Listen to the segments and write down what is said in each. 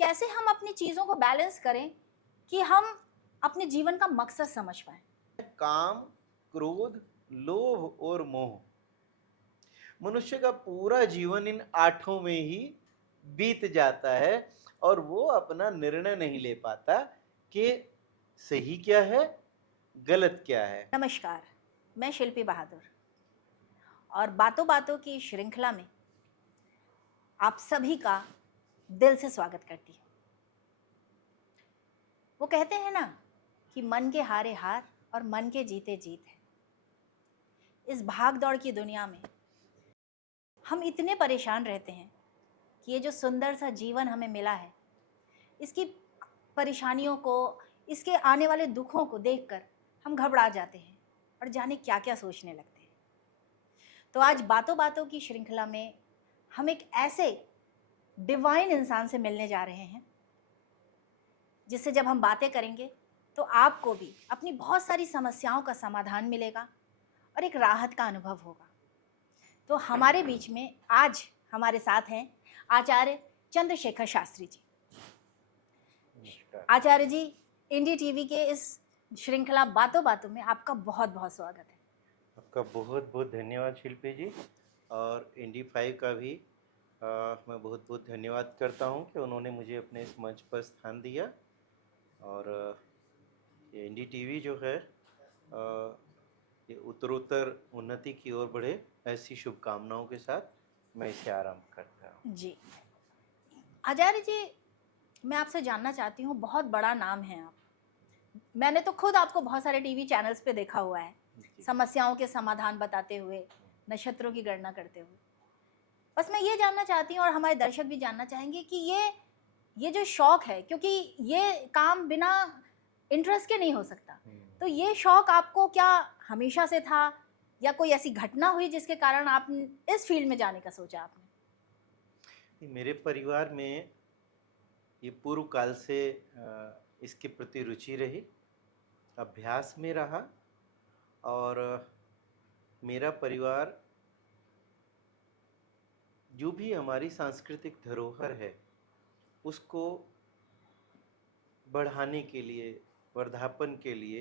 कैसे हम अपनी चीज़ों को बैलेंस करें कि हम अपने जीवन का मकसद समझ पाएँ? काम, क्रोध, लोभ और मोह। मनुष्य का पूरा जीवन इन आठों में ही बीत जाता है और वो अपना निर्णय नहीं ले पाता कि सही क्या है, गलत क्या है। नमस्कार, मैं शिल्पी बहादुर और बातों-बातों की श्रृंखला में आप सभी का दिल से स्वागत करती हूँ। वो कहते हैं ना कि मन के हारे हार और मन के जीते जीत है। इस भाग-दौड़ की दुनिया में हम इतने परेशान रहते हैं कि ये जो सुंदर सा जीवन हमें मिला है, इसकी परेशानियों को, इसके आने वाले दुखों को देखकर हम घबरा जाते हैं और जाने क्या-क्या सोचने लगते हैं। तो आज बातों-बातों की श्रृंखला में हम एक ऐसे डिवाइन इंसान से मिलने जा रहे हैं, जिससे जब हम बातें करेंगे, तो आपको भी अपनी बहुत सारी समस्याओं का समाधान मिलेगा और एक राहत का अनुभव होगा। तो हमारे बीच में आज हमारे साथ हैं आचार्य चंद्रशेखर शास्त्री जी। नमस्कार। आचार्य जी, इंडी टीवी के इस श्रृंखला बातों-बातों में आपका बहुत-बहुत स्वागत है। आपका बहुत बहुत धन्यवाद शिल्पी जी। और इंडी 5 का भी मैं बहुत बहुत धन्यवाद करता हूँ कि उन्होंने मुझे अपने इस मंच पर स्थान दिया। और ये इंडी टीवी जो है ये उत्तरोत्तर उन्नति की ओर बढ़े, ऐसी शुभकामनाओं के साथ मैं इसे आरंभ करता हूँ। जी। आचार्य जी, मैं आपसे जानना चाहती हूँ, बहुत बड़ा नाम है आप। मैंने तो खुद आपको बहुत सारे टीवी चैनल्स पे देखा हुआ है, जी। समस्याओं के समाधान बताते हुए, नक्षत्रों की गणना करते हुए। बस मैं ये जानना चाहती हूँ और हमारे दर्शक भी जानना चाहेंगे कि ये जो शौक है, क्योंकि ये काम बिना इंटरेस्ट के नहीं हो सकता। तो ये शौक आपको क्या हमेशा से था या कोई ऐसी घटना हुई जिसके कारण आप इस फील्ड में जाने का सोचा आपने? मेरे परिवार में ये पूर्व काल से इसके प्रति रुचि रही, अभ्यास में रहा। और मेरा परिवार जो भी हमारी सांस्कृतिक धरोहर है उसको बढ़ाने के लिए, वर्धापन के लिए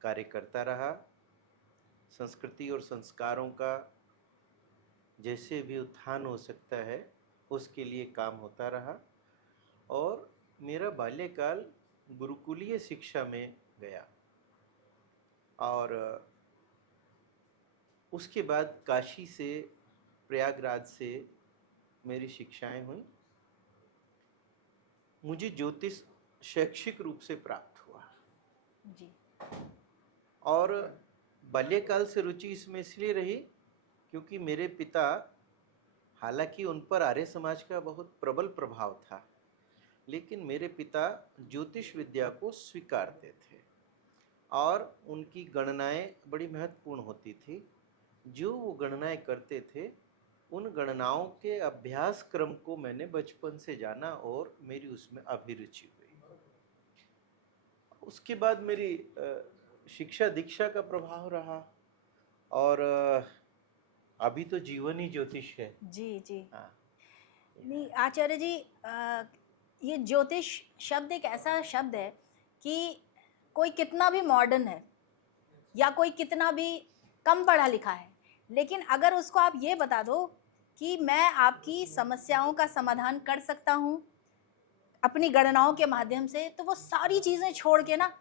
कार्य करता रहा। संस्कृति और संस्कारों का जैसे भी उत्थान हो सकता है उसके लिए काम होता रहा। और मेरा बाल्यकाल गुरुकुलीय शिक्षा में गया और उसके बाद काशी से, प्रयागराज से मेरी शिक्षाएं हुई। मुझे ज्योतिष शैक्षिक रूप से प्राप्त हुआ जी। और बाल्यकाल से रुचि इसमें इसलिए रही क्योंकि मेरे पिता, हालांकि उन पर आर्य समाज का बहुत प्रबल प्रभाव था, लेकिन मेरे पिता ज्योतिष विद्या को स्वीकारते थे और उनकी गणनाएं बड़ी महत्वपूर्ण होती थी। जो वो गणनाएं करते थे उन गणनाओं के अभ्यास क्रम को मैंने बचपन से जाना और मेरी उसमें अभिरुचि हुई। उसके बाद मेरी शिक्षा दीक्षा का प्रभाव रहा और अभी तो जीवन ही ज्योतिष है। जी, जी। हाँ। नहीं आचार्य जी, ये ज्योतिष शब्द एक ऐसा शब्द है कि कोई कितना भी मॉडर्न है या कोई कितना भी कम पढ़ा लिखा है, लेकिन अगर उसको आप ये बता दो कि मैं आपकी समस्याओं का समाधान कर सकता हूँ अपनी गणनाओं के माध्यम से, तो वो सारी चीज़ें छोड़ के ना,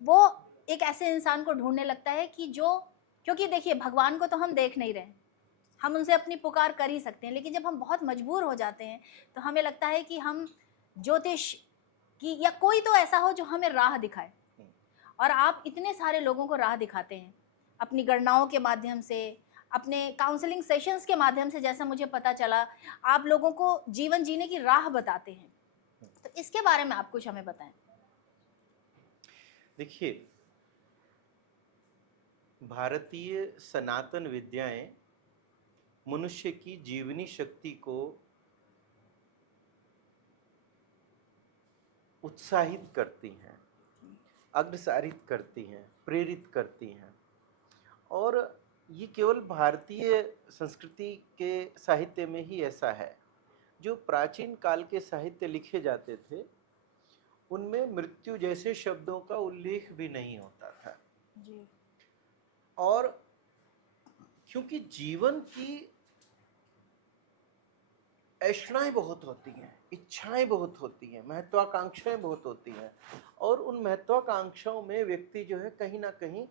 वो एक ऐसे इंसान को ढूंढने लगता है कि जो, क्योंकि देखिए भगवान को तो हम देख नहीं रहे, हम उनसे अपनी पुकार कर ही सकते हैं, लेकिन जब हम बहुत मजबूर हो जाते हैं तो हमें लगता है कि हम ज्योतिष की या कोई तो ऐसा हो जो हमें राह दिखाए। और आप इतने सारे लोगों को राह दिखाते हैं अपनी गणनाओं के माध्यम से, अपने काउंसलिंग सेशंस के माध्यम से, जैसा मुझे पता चला आप लोगों को जीवन जीने की राह बताते हैं। तो इसके बारे में आप कुछ हमें बताएं। देखिए, भारतीय सनातन विद्याएं मनुष्य की जीवनी शक्ति को उत्साहित करती हैं, अग्रसारित करती हैं, प्रेरित करती हैं। और ये केवल भारतीय संस्कृति के साहित्य में ही ऐसा है। जो प्राचीन काल के साहित्य लिखे जाते थे उनमें मृत्यु जैसे शब्दों का उल्लेख भी नहीं होता था। जी और क्योंकि जीवन की ऐष्णाएं बहुत होती हैं, इच्छाएं बहुत होती हैं, महत्वाकांक्षाएं बहुत होती हैं, और उन महत्वाकांक्षाओं में व्यक्ति जो है कहीं ना कहीं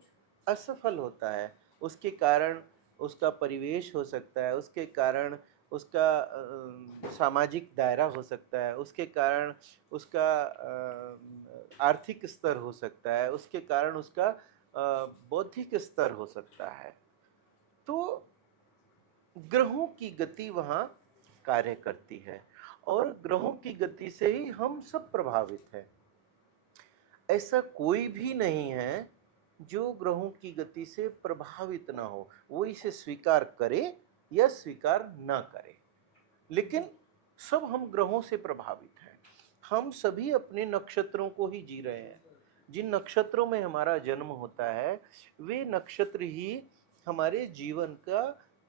असफल होता है। उसके कारण उसका परिवेश हो सकता है, उसके कारण उसका सामाजिक दायरा हो सकता है, उसके कारण उसका आर्थिक स्तर हो सकता है, उसके कारण उसका बौद्धिक स्तर हो सकता है। तो ग्रहों की गति वहाँ कार्य करती है, और ग्रहों की गति से ही हम सब प्रभावित हैं। ऐसा कोई भी नहीं है जो ग्रहों की गति से प्रभावित ना हो, वो इसे स्वीकार करे या स्वीकार ना करे, लेकिन सब हम ग्रहों से प्रभावित हैं। हम सभी अपने नक्षत्रों को ही जी रहे हैं। जिन नक्षत्रों में हमारा जन्म होता है वे नक्षत्र ही हमारे जीवन का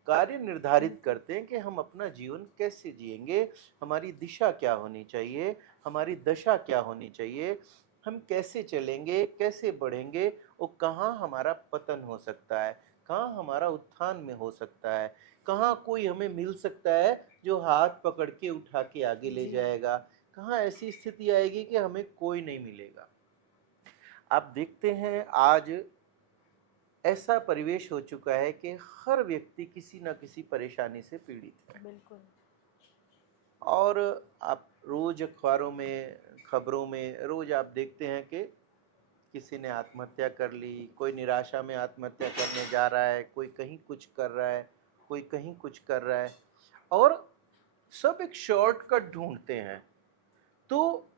कार्य निर्धारित करते हैं कि हम अपना जीवन कैसे जिएंगे, हमारी दिशा क्या होनी चाहिए, हमारी दशा क्या होनी चाहिए, हम कैसे चलेंगे, कैसे बढ़ेंगे, और कहाँ हमारा पतन हो सकता है, कहाँ हमारा उत्थान में हो सकता है, कहाँ कोई हमें मिल सकता है जो हाथ पकड़ के उठा के आगे ले जी जाएगा, कहाँ ऐसी स्थिति आएगी कि हमें कोई नहीं मिलेगा। आप देखते हैं आज ऐसा परिवेश हो चुका है कि हर व्यक्ति किसी न किसी परेशानी से पीड़ित है। बिल्कुल और आप रोज अखबारों में, खबरों में रोज आप देखते हैं कि किसी ने आत्महत्या कर ली, कोई निराशा में आत्महत्या करने जा रहा है, कोई कहीं कुछ कर रहा है, कोई कहीं कुछ कर रहा है, और सब एक शॉर्टकट ढूंढते हैं। तो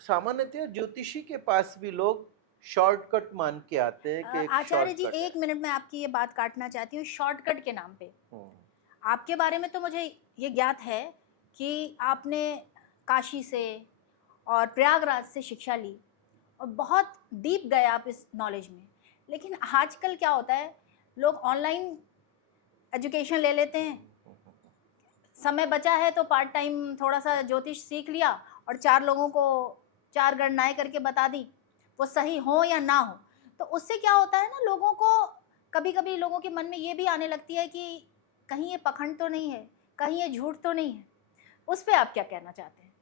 सामान्यतः ज्योतिषी के पास भी लोग शॉर्टकट मान के आते हैं कि एक आचार्य जी शॉर्टकट है। 1 मिनट में आपकी ये बात काटना चाहती हूँ शॉर्टकट के नाम पे। हम्म, आपके बारे में तो मुझे ये ज्ञात है कि आपने काशी से और प्रयागराज से शिक्षा ली और बहुत डीप गए आप इस नॉलेज में। लेकिन आजकल क्या होता है, लोग ऑनलाइन एजुकेशन ले लेते हैं, समय बचा है तो पार्ट टाइम थोड़ा सा ज्योतिष सीख लिया और 4 लोगों को 4 गणनाएं करके बता दी, वो सही हो या ना हो। तो उससे क्या होता है ना, लोगों को कभी कभी लोगों के मन में ये भी आने लगती है कि कहीं ये पखंड तो नहीं है, कहीं ये झूठ तो नहीं है। उस पर आप क्या कहना चाहते हैं?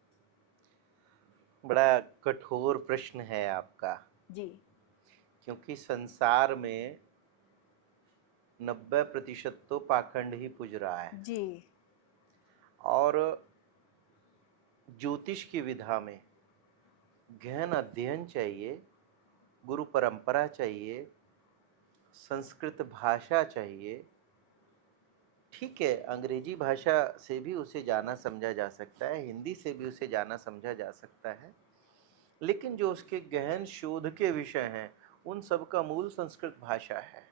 बड़ा कठोर प्रश्न है आपका, जी क्योंकि संसार में 90% तो पाखंड ही पूज रहा है। जी और ज्योतिष की विधा में गहन अध्ययन चाहिए, गुरु परंपरा चाहिए, संस्कृत भाषा चाहिए। ठीक है, अंग्रेजी भाषा से भी उसे जाना समझा जा सकता है, हिंदी से भी उसे जाना समझा जा सकता है, लेकिन जो उसके गहन शोध के विषय हैं उन सब का मूल संस्कृत भाषा है।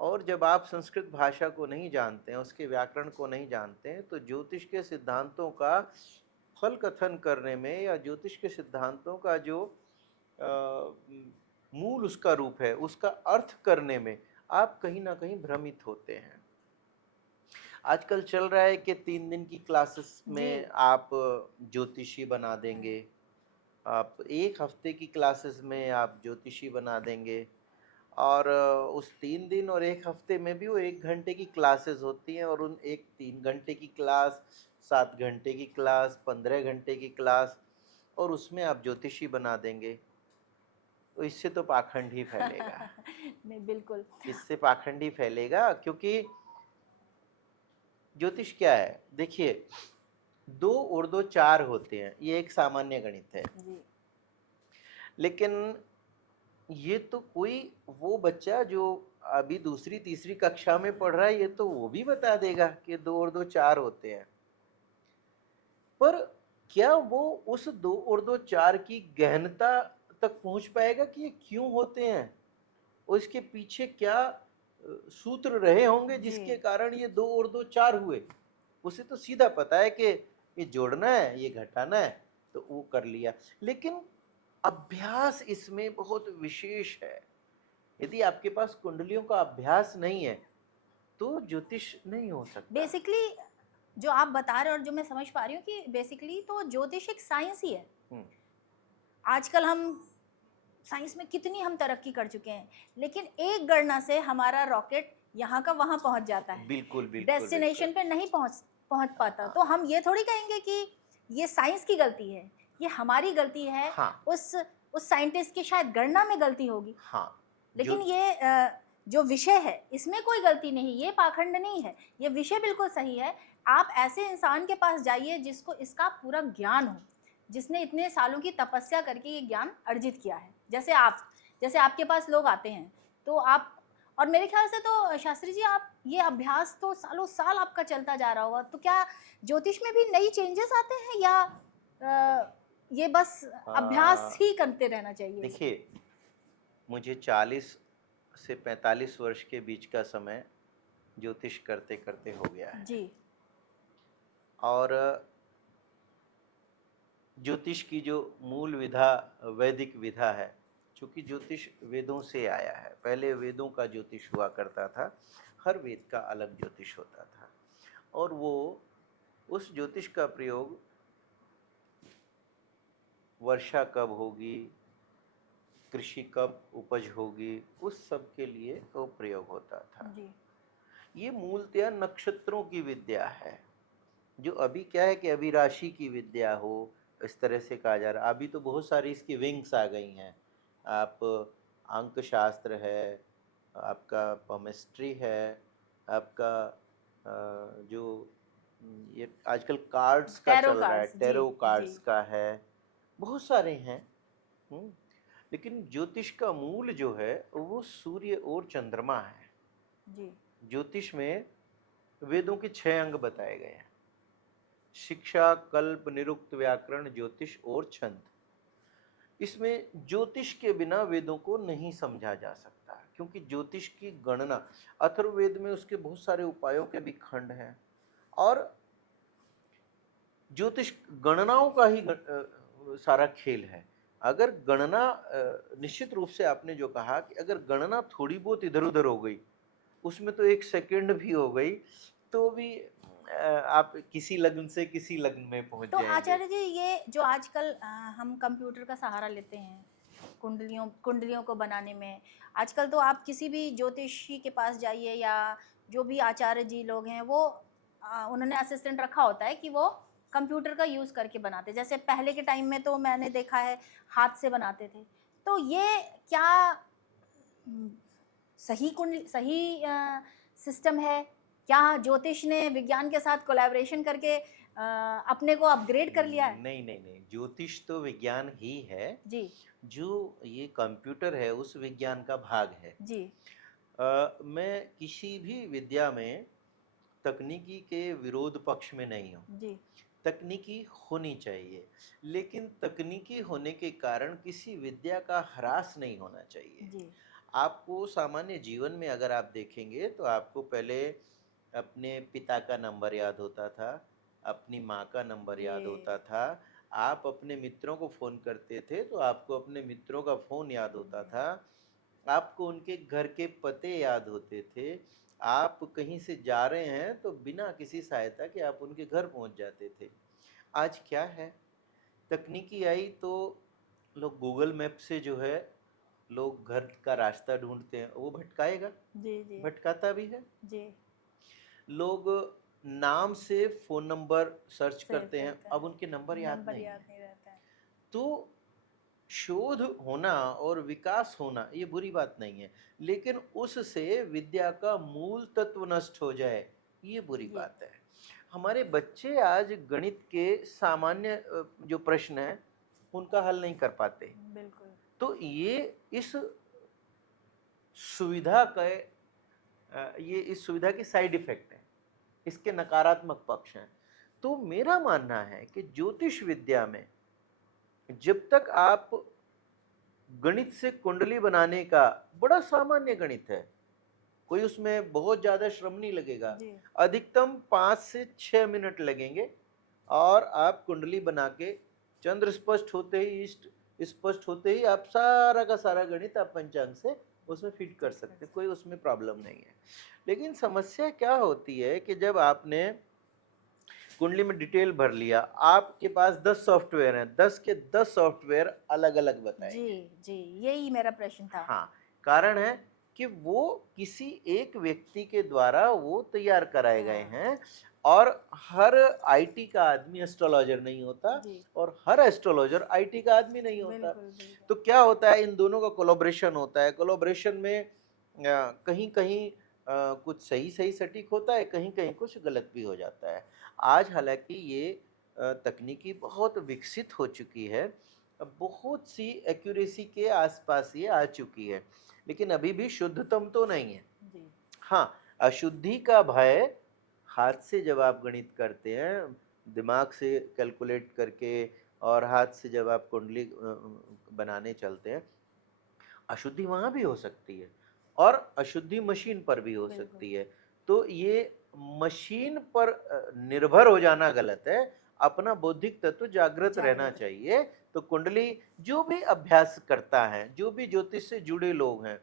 और जब आप संस्कृत भाषा को नहीं जानते हैं, उसके व्याकरण को नहीं जानते हैं, तो ज्योतिष के सिद्धांतों का फल कथन करने में या ज्योतिष के सिद्धांतों का जो मूल उसका रूप है उसका अर्थ करने में आप कहीं ना कहीं भ्रमित होते हैं। आजकल चल रहा है कि 3 दिन की क्लासेस जी में आप ज्योतिषी बना देंगे, आप 1 हफ्ते की क्लासेस में आप ज्योतिषी बना देंगे, और उस 3 दिन और 1 हफ्ते में भी वो 1 घंटे की क्लासेस होती हैं, और उन 3 घंटे की क्लास, 7 घंटे की क्लास, 15 घंटे की क्लास, और उसमें आप ज्योतिषी बना देंगे। तो इससे तो पाखंड ही फैलेगा, नहीं बिल्कुल इससे पाखंड ही फैलेगा। क्योंकि ज्योतिष क्या है, देखिए 2 और 2 4 होते हैं, ये एक सामान्य गणित है। जी लेकिन ये तो कोई वो बच्चा जो अभी दूसरी तीसरी कक्षा में पढ़ रहा है, ये तो वो भी बता देगा कि 2 और 2 4 होते हैं। पर क्या वो उस 2 और 2 4 की गहनता तक पहुंच पाएगा कि ये क्यों होते हैं, और इसके पीछे क्या सूत्र रहे होंगे जी जिसके कारण ये 2 और 2 4 हुए? उसे तो सीधा पता है कि ये जोड़ना है, ये घटाना है, तो वो कर लिया। लेकिन अभ्यास इसमें बहुत विशेष है। यदि आपके पास कुंडलियों का अभ्यास नहीं है तो ज्योतिष नहीं हो सकता। बेसिकली जो आप बता रहे हो और जो मैं समझ पा रही हूँ कि बेसिकली तो ज्योतिष एक साइंस ही है। हम्म, आजकल हम साइंस में कितनी हम तरक्की कर चुके हैं, लेकिन एक गणना से हमारा रॉकेट यहाँ का वहाँ पहुँच जाता है, बिल्कुल बिल्कुल डेस्टिनेशन बिल्कुल। पे नहीं पहुँच पहुँच पाता। हाँ तो हम ये थोड़ी कहेंगे कि ये साइंस की गलती है, ये हमारी गलती है, हाँ उस साइंटिस्ट की शायद गणना में गलती होगी। हाँ। जो लेकिन ये जो विषय है इसमें कोई गलती नहीं, ये पाखंड नहीं है, ये विषय बिल्कुल सही है। आप ऐसे इंसान के पास जाइए जिसको इसका पूरा ज्ञान हो, जिसने इतने सालों की तपस्या करके ये ज्ञान अर्जित किया है। जैसे आपके पास लोग आते हैं तो आप, और मेरे ख्याल से तो शास्त्री जी आप ये अभ्यास तो सालों साल आपका चलता जा रहा होगा, तो क्या ज्योतिष में भी नई चेंजेस आते हैं या ये बस अभ्यास ही करते रहना चाहिए? देखिए, मुझे 40 से 45 वर्ष के बीच का समय ज्योतिष करते करते हो गया है। जी और ज्योतिष की जो मूल विधा वैदिक विधा है, चूँकि ज्योतिष वेदों से आया है, पहले वेदों का ज्योतिष हुआ करता था, हर वेद का अलग ज्योतिष होता था, और वो उस ज्योतिष का प्रयोग वर्षा कब होगी, कृषि कब उपज होगी, उस सब के लिए वो प्रयोग होता था। जी ये मूलतः नक्षत्रों की विद्या है, जो अभी क्या है कि अभी राशि की विद्या हो, इस तरह से कहा जा रहा है। अभी तो बहुत सारी इसकी विंग्स आ गई हैं। आप अंक शास्त्र है, आपका पमिस्ट्री है, आपका जो ये आजकल कार्ड्स का टैरो चल रहा है, कार्ड्स, जी टैरो जी कार्ड्स का है, बहुत सारे हैं। हम्म, लेकिन ज्योतिष का मूल जो है वो सूर्य और चंद्रमा है। जी ज्योतिष में वेदों के 6 अंग बताए गए हैं: शिक्षा, कल्प, निरुक्त, व्याकरण, ज्योतिष और छंद। इसमें ज्योतिष के बिना वेदों को नहीं समझा जा सकता, क्योंकि ज्योतिष की गणना, अथर्ववेद में उसके बहुत सारे उपायों के भी खंड हैं, और ज्योतिष गणनाओं का ही सारा खेल है। अगर गणना निश्चित रूप से आपने जो कहा कि अगर गणना थोड़ी बहुत इधर उधर हो गई, उसमें तो 1 सेकंड भी हो गई तो भी आप किसी लग्न से किसी लग्न में पहुंच तो जाएंगे। आचार्य जी ये जो आजकल हम कंप्यूटर का सहारा लेते हैं कुंडलियों को बनाने में, आजकल तो आप किसी भी ज्योतिषी के पास जाइए या जो भी आचार्य जी लोग हैं वो उन्होंने असिस्टेंट रखा होता है कि वो कंप्यूटर का यूज़ करके बनाते। जैसे पहले के टाइम में तो मैंने देखा है हाथ से बनाते थे। तो ये क्या हम्म, सही सिस्टम है? क्या ज्योतिष ने विज्ञान के साथ कोलैबोरेशन करके अपने को अपग्रेड कर लिया है? नहीं नहीं नहीं, ज्योतिष तो विज्ञान ही है। जी जो ये कंप्यूटर है उस विज्ञान का भाग है। जी मैं किसी भी विद्या में तकनीकी के विरोध पक्ष में नहीं हूँ। जी तकनीकी होनी चाहिए, लेकिन तकनीकी होने के कारण किसी विद्या का ह्रास नहीं होना चाहिए। जी आपको सामान्य जीवन में अगर आप देखेंगे तो आपको पहले अपने पिता का नंबर याद होता था, अपनी माँ का नंबर याद ये होता था, आप अपने मित्रों को फ़ोन करते थे तो आपको अपने मित्रों का फ़ोन याद होता था, आपको उनके घर के पते याद होते थे, आप कहीं से जा रहे हैं तो बिना किसी सहायता के आप उनके घर पहुंच जाते थे। आज क्या है, तकनीकी आई तो लोग गूगल मैप से जो है लोग घर का रास्ता ढूंढते हैं, वो भटकाएगा, जी जी भटकाता भी है। जी लोग नाम से फ़ोन नंबर सर्च सेव करते हैं, करता अब है, उनके नंबर याद नंबर नहीं याद है। नहीं रहता है। तो शोध होना और विकास होना ये बुरी बात नहीं है, लेकिन उससे विद्या का मूल तत्व नष्ट हो जाए ये बुरी ये बात है। हमारे बच्चे आज गणित के सामान्य जो प्रश्न हैं उनका हल नहीं कर पाते। बिल्कुल तो ये इस सुविधा का ये इस सुविधा की साइड इफेक्ट है, इसके नकारात्मक पक्ष हैं। तो मेरा मानना है कि ज्योतिष विद्या में जब तक आप गणित से कुंडली बनाने का, बड़ा सामान्य गणित है, कोई उसमें बहुत ज़्यादा श्रम नहीं लगेगा, जी अधिकतम 5 से 6 मिनट लगेंगे और आप कुंडली बना के चंद्र स्पष्ट होते ही, इष्ट स्पष्ट होते ही आप सारा का सारा गणित आप पंचांग से उसमें फिट कर सकते, कोई उसमें प्रॉब्लम नहीं है। लेकिन समस्या क्या होती है कि जब आपने कुंडली में डिटेल भर लिया, आपके पास 10 सॉफ्टवेयर हैं, 10 के 10 सॉफ्टवेयर अलग अलग बताएंगे। जी यही मेरा प्रश्न था। हाँ, कारण है कि वो किसी एक व्यक्ति के द्वारा वो तैयार कराए गए हाँ। हैं, और हर आईटी का आदमी एस्ट्रोलॉजर नहीं होता, जी और हर एस्ट्रोलॉजर आईटी का आदमी नहीं होता। बिल्कुल बिल्कुल। तो क्या होता है, इन दोनों का कोलैबोरेशन होता है। कोलैबोरेशन में कहीं कहीं कुछ सही सही सटीक होता है, कहीं कहीं कुछ गलत भी हो जाता है। आज हालांकि ये तकनीकी बहुत विकसित हो चुकी है, बहुत सी एक्यूरेसी के आसपास ये आ चुकी है, लेकिन अभी भी शुद्धतम तो नहीं है। जी हाँ, अशुद्धि का भय, हाथ से जब आप गणित करते हैं, दिमाग से कैलकुलेट करके, और हाथ से जब आप कुंडली बनाने चलते हैं, अशुद्धि वहां भी हो सकती है, और अशुद्धि मशीन पर भी हो बिल्कुल। सकती है। तो ये मशीन पर निर्भर हो जाना गलत है। अपना बौद्धिक तत्व जागृत रहना जागृत। चाहिए। तो कुंडली जो भी अभ्यास करता है, जो भी ज्योतिष से जुड़े लोग हैं,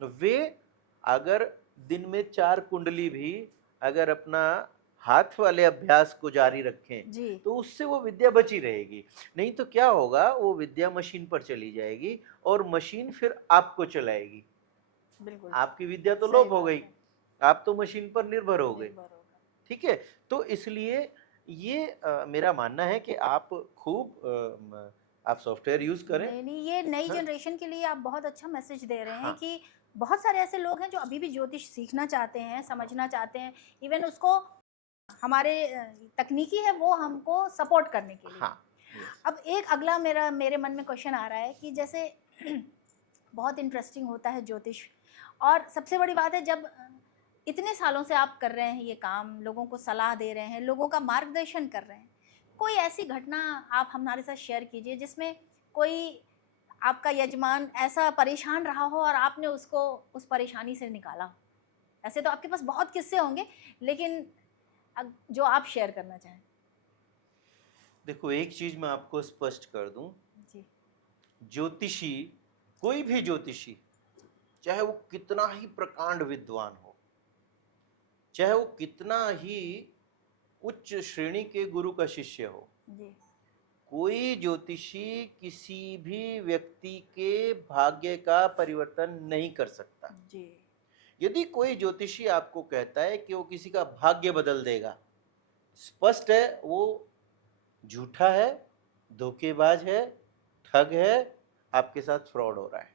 वे अगर दिन में 4 कुंडली भी अगर अपना हाथ वाले अभ्यास को जारी रखें, जी तो उससे वो विद्या बची रहेगी। नहीं तो क्या होगा, वो विद्या मशीन पर चली जाएगी, और मशीन फिर आपको चलाएगी। बिल्कुल आपकी विद्या तो सही लोप हो बात गई, है। आप तो मशीन पर निर्भर हो गए। निर्भर होगा। ठीक है। तो इसलिए ये मेरा मानना है कि आप खूब आप सॉफ्टवेयर यूज करें। नहीं ये नई हाँ, जनरेशन के लिए आप बहुत अच्छा मैसेज दे रहे हैं हाँ, कि बहुत सारे ऐसे लोग हैं जो अभी भी ज्योतिष सीखना चाहते हैं, समझना चाहते हैं, इवन उसको हमारे तकनीकी है वो हमको सपोर्ट करने के लिए। हाँ, यस, अब एक अगला मेरे मन में क्वेश्चन आ रहा है कि जैसे बहुत इंटरेस्टिंग होता है ज्योतिष, और सबसे बड़ी बात है जब इतने सालों से आप कर रहे हैं ये काम, लोगों को सलाह दे रहे हैं, लोगों का मार्गदर्शन कर रहे हैं, कोई ऐसी घटना आप हमारे साथ शेयर कीजिए जिसमें कोई आपका यजमान ऐसा परेशान रहा हो और आपने उसको उस परेशानी से निकाला हो। ऐसे तो आपके पास बहुत किस्से होंगे, लेकिन जो आप शेयर करना चाहें। देखो एक चीज मैं आपको स्पष्ट कर दूं, जी ज्योतिषी, कोई भी ज्योतिषी, चाहे वो कितना ही प्रकांड विद्वान हो, चाहे वो कितना ही उच्च श्रेणी के गुरु का शिष्य हो, जी कोई ज्योतिषी किसी भी व्यक्ति के भाग्य का परिवर्तन नहीं कर सकता। जी यदि कोई ज्योतिषी आपको कहता है कि वो किसी का भाग्य बदल देगा, स्पष्ट है वो झूठा है, धोखेबाज है, ठग है, आपके साथ फ्रॉड हो रहा है।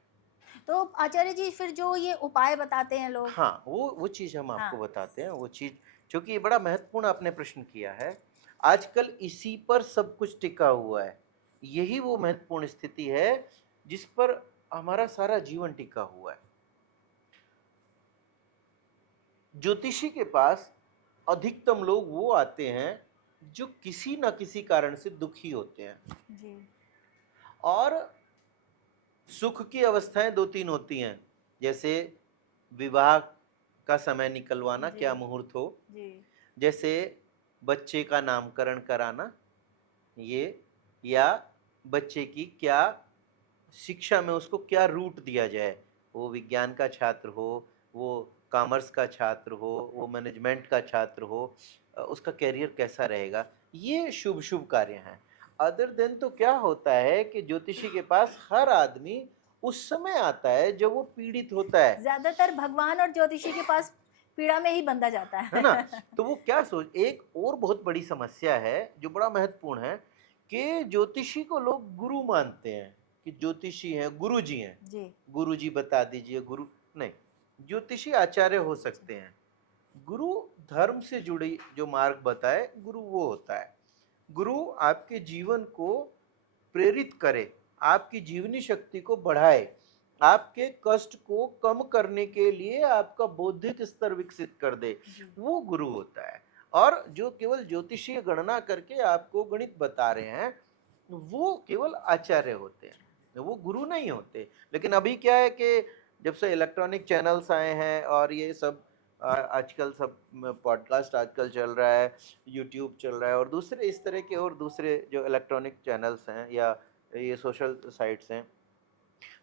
तो आचार्य जी फिर जो ये उपाय बताते हैं लोग। हाँ, वो चीज हम हाँ आपको बताते हैं, वो चीज, क्योंकि ये बड़ा महत्वपूर्ण आपने प्रश्न किया है। आजकल इसी पर सब कुछ टिका हुआ है। यही वो महत्वपूर्ण स्थिति है जिस पर हमारा सारा जीवन टिका हुआ है। ज्योतिषी के पास अधिकतम लोग वो आते हैं जो किसी न किसी कारण से दुखी होते हैं, जी और सुख की अवस्थाएं 2-3 होती हैं, जैसे विवाह का समय निकलवाना, जी क्या मुहूर्त हो, जी जैसे बच्चे का नामकरण कराना, ये, या बच्चे की क्या शिक्षा में उसको क्या रूट दिया जाए, वो विज्ञान का छात्र हो, वो कॉमर्स का छात्र हो, वो मैनेजमेंट का छात्र हो, उसका कैरियर कैसा रहेगा, ये शुभ शुभ कार्य हैं। अदर देन तो क्या होता है कि ज्योतिषी के पास हर आदमी उस समय आता है जब वो पीड़ित होता है ज्यादातर भगवान और ज्योतिषी के पास पीड़ा में ही बंधा जाता है ना। है। तो वो क्या सोच, एक और बहुत बड़ी समस्या है जो बड़ा महत्वपूर्ण है, कि ज्योतिषी को लोग गुरु मानते हैं, कि ज्योतिषी हैं, गुरु जी हैं, जी गुरु जी बता दीजिए, गुरु नहीं। ज्योतिषी आचार्य हो सकते हैं, गुरु धर्म से जुड़ी जो मार्ग बताए, गुरु वो होता है। गुरु आपके जीवन को प्रेरित करे, आपकी जीवनी शक्ति को बढ़ाए, आपके कष्ट को कम करने के लिए आपका बौद्धिक स्तर विकसित कर दे, जी वो गुरु होता है। और जो केवल ज्योतिषीय गणना करके आपको गणित बता रहे हैं, वो केवल आचार्य होते हैं, वो गुरु नहीं होते। लेकिन अभी क्या है कि जब से इलेक्ट्रॉनिक चैनल्स आए हैं, और ये सब आजकल सब पॉडकास्ट आजकल चल रहा है, यूट्यूब चल रहा है, और दूसरे इस तरह के और दूसरे जो इलेक्ट्रॉनिक चैनल्स हैं, या ये सोशल साइट्स हैं,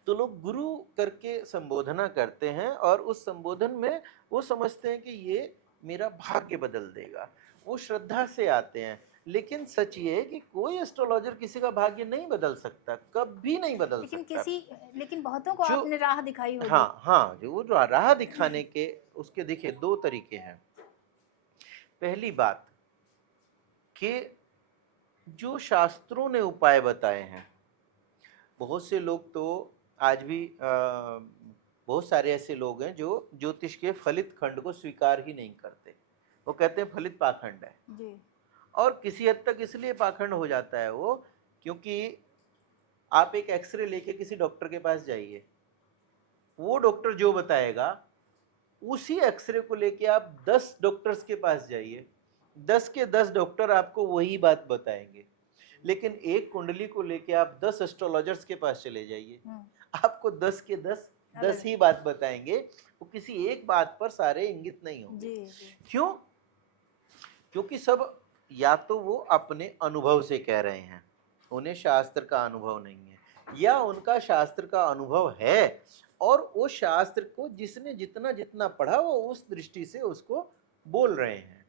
तो लोग गुरु करके संबोधना करते हैं, और उस संबोधन में वो समझते हैं कि ये मेरा भाग्य बदल देगा। वो श्रद्धा से आते हैं। लेकिन सच ये है कि कोई एस्ट्रोलॉजर किसी का भाग्य नहीं बदल सकता, कभी नहीं बदल लेकिन सकता। लेकिन बहुतों को जो आपने राह दिखाई होगी। हाँ हाँ, जो वो जो राह दिखाने के उसके देखिए दो तरीके हैं। पहली बात कि जो शास्त्रों ने उपाय बताए हैं, बहुत से लोग तो आज भी बहुत सारे ऐसे लोग हैं जो ज्योतिष के फलित खंड को स्वीकार ही नहीं करते। वो कहते हैं फलित पाखंड है। जी और किसी हद तक इसलिए पाखंड हो जाता है वो, क्योंकि आप एक एक्सरे लेके किसी डॉक्टर के पास जाइए, वो डॉक्टर जो बताएगा उसी एक्सरे को लेके आप 10 डॉक्टर्स के पास जाइए, 10 के 10 डॉक्टर आपको वही बात बताएंगे। लेकिन एक कुंडली को लेके आप 10 एस्ट्रोलॉजर्स के पास चले जाइए, आपको 10 के 10 10 ही बात बताएंगे। वो किसी एक बात पर सारे इंगित नहीं होंगे। जी क्यों? क्योंकि सब या तो वो अपने अनुभव से कह रहे हैं, उन्हें शास्त्र का अनुभव नहीं है, या उनका शास्त्र का अनुभव है और वो शास्त्र को जिसने जितना जितना पढ़ा वो उस दृष्टि से उसको बोल रहे हैं।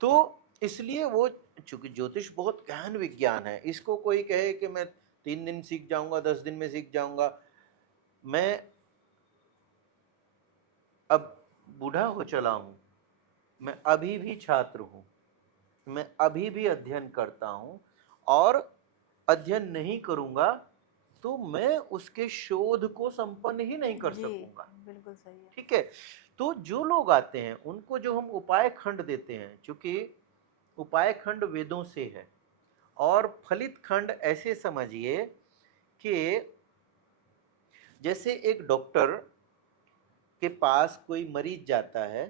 तो इसलिए वो, चूंकि ज्योतिष बहुत गहन विज्ञान है, इसको कोई कहे कि मैं 3 दिन सीख जाऊंगा, 10 दिन में सीख जाऊंगा। मैं अब बूढ़ा हो चला हूं, मैं अभी भी छात्र हूं, मैं अभी भी अध्ययन करता हूं, और अध्ययन नहीं करूंगा तो मैं उसके शोध को संपन्न ही नहीं कर जी सकूंगा। बिल्कुल सही है। ठीक है। तो जो लोग आते हैं उनको जो हम उपाय खंड देते हैं, क्योंकि उपाय खंड वेदों से है, और फलित खंड ऐसे समझिए कि जैसे एक डॉक्टर के पास कोई मरीज जाता है,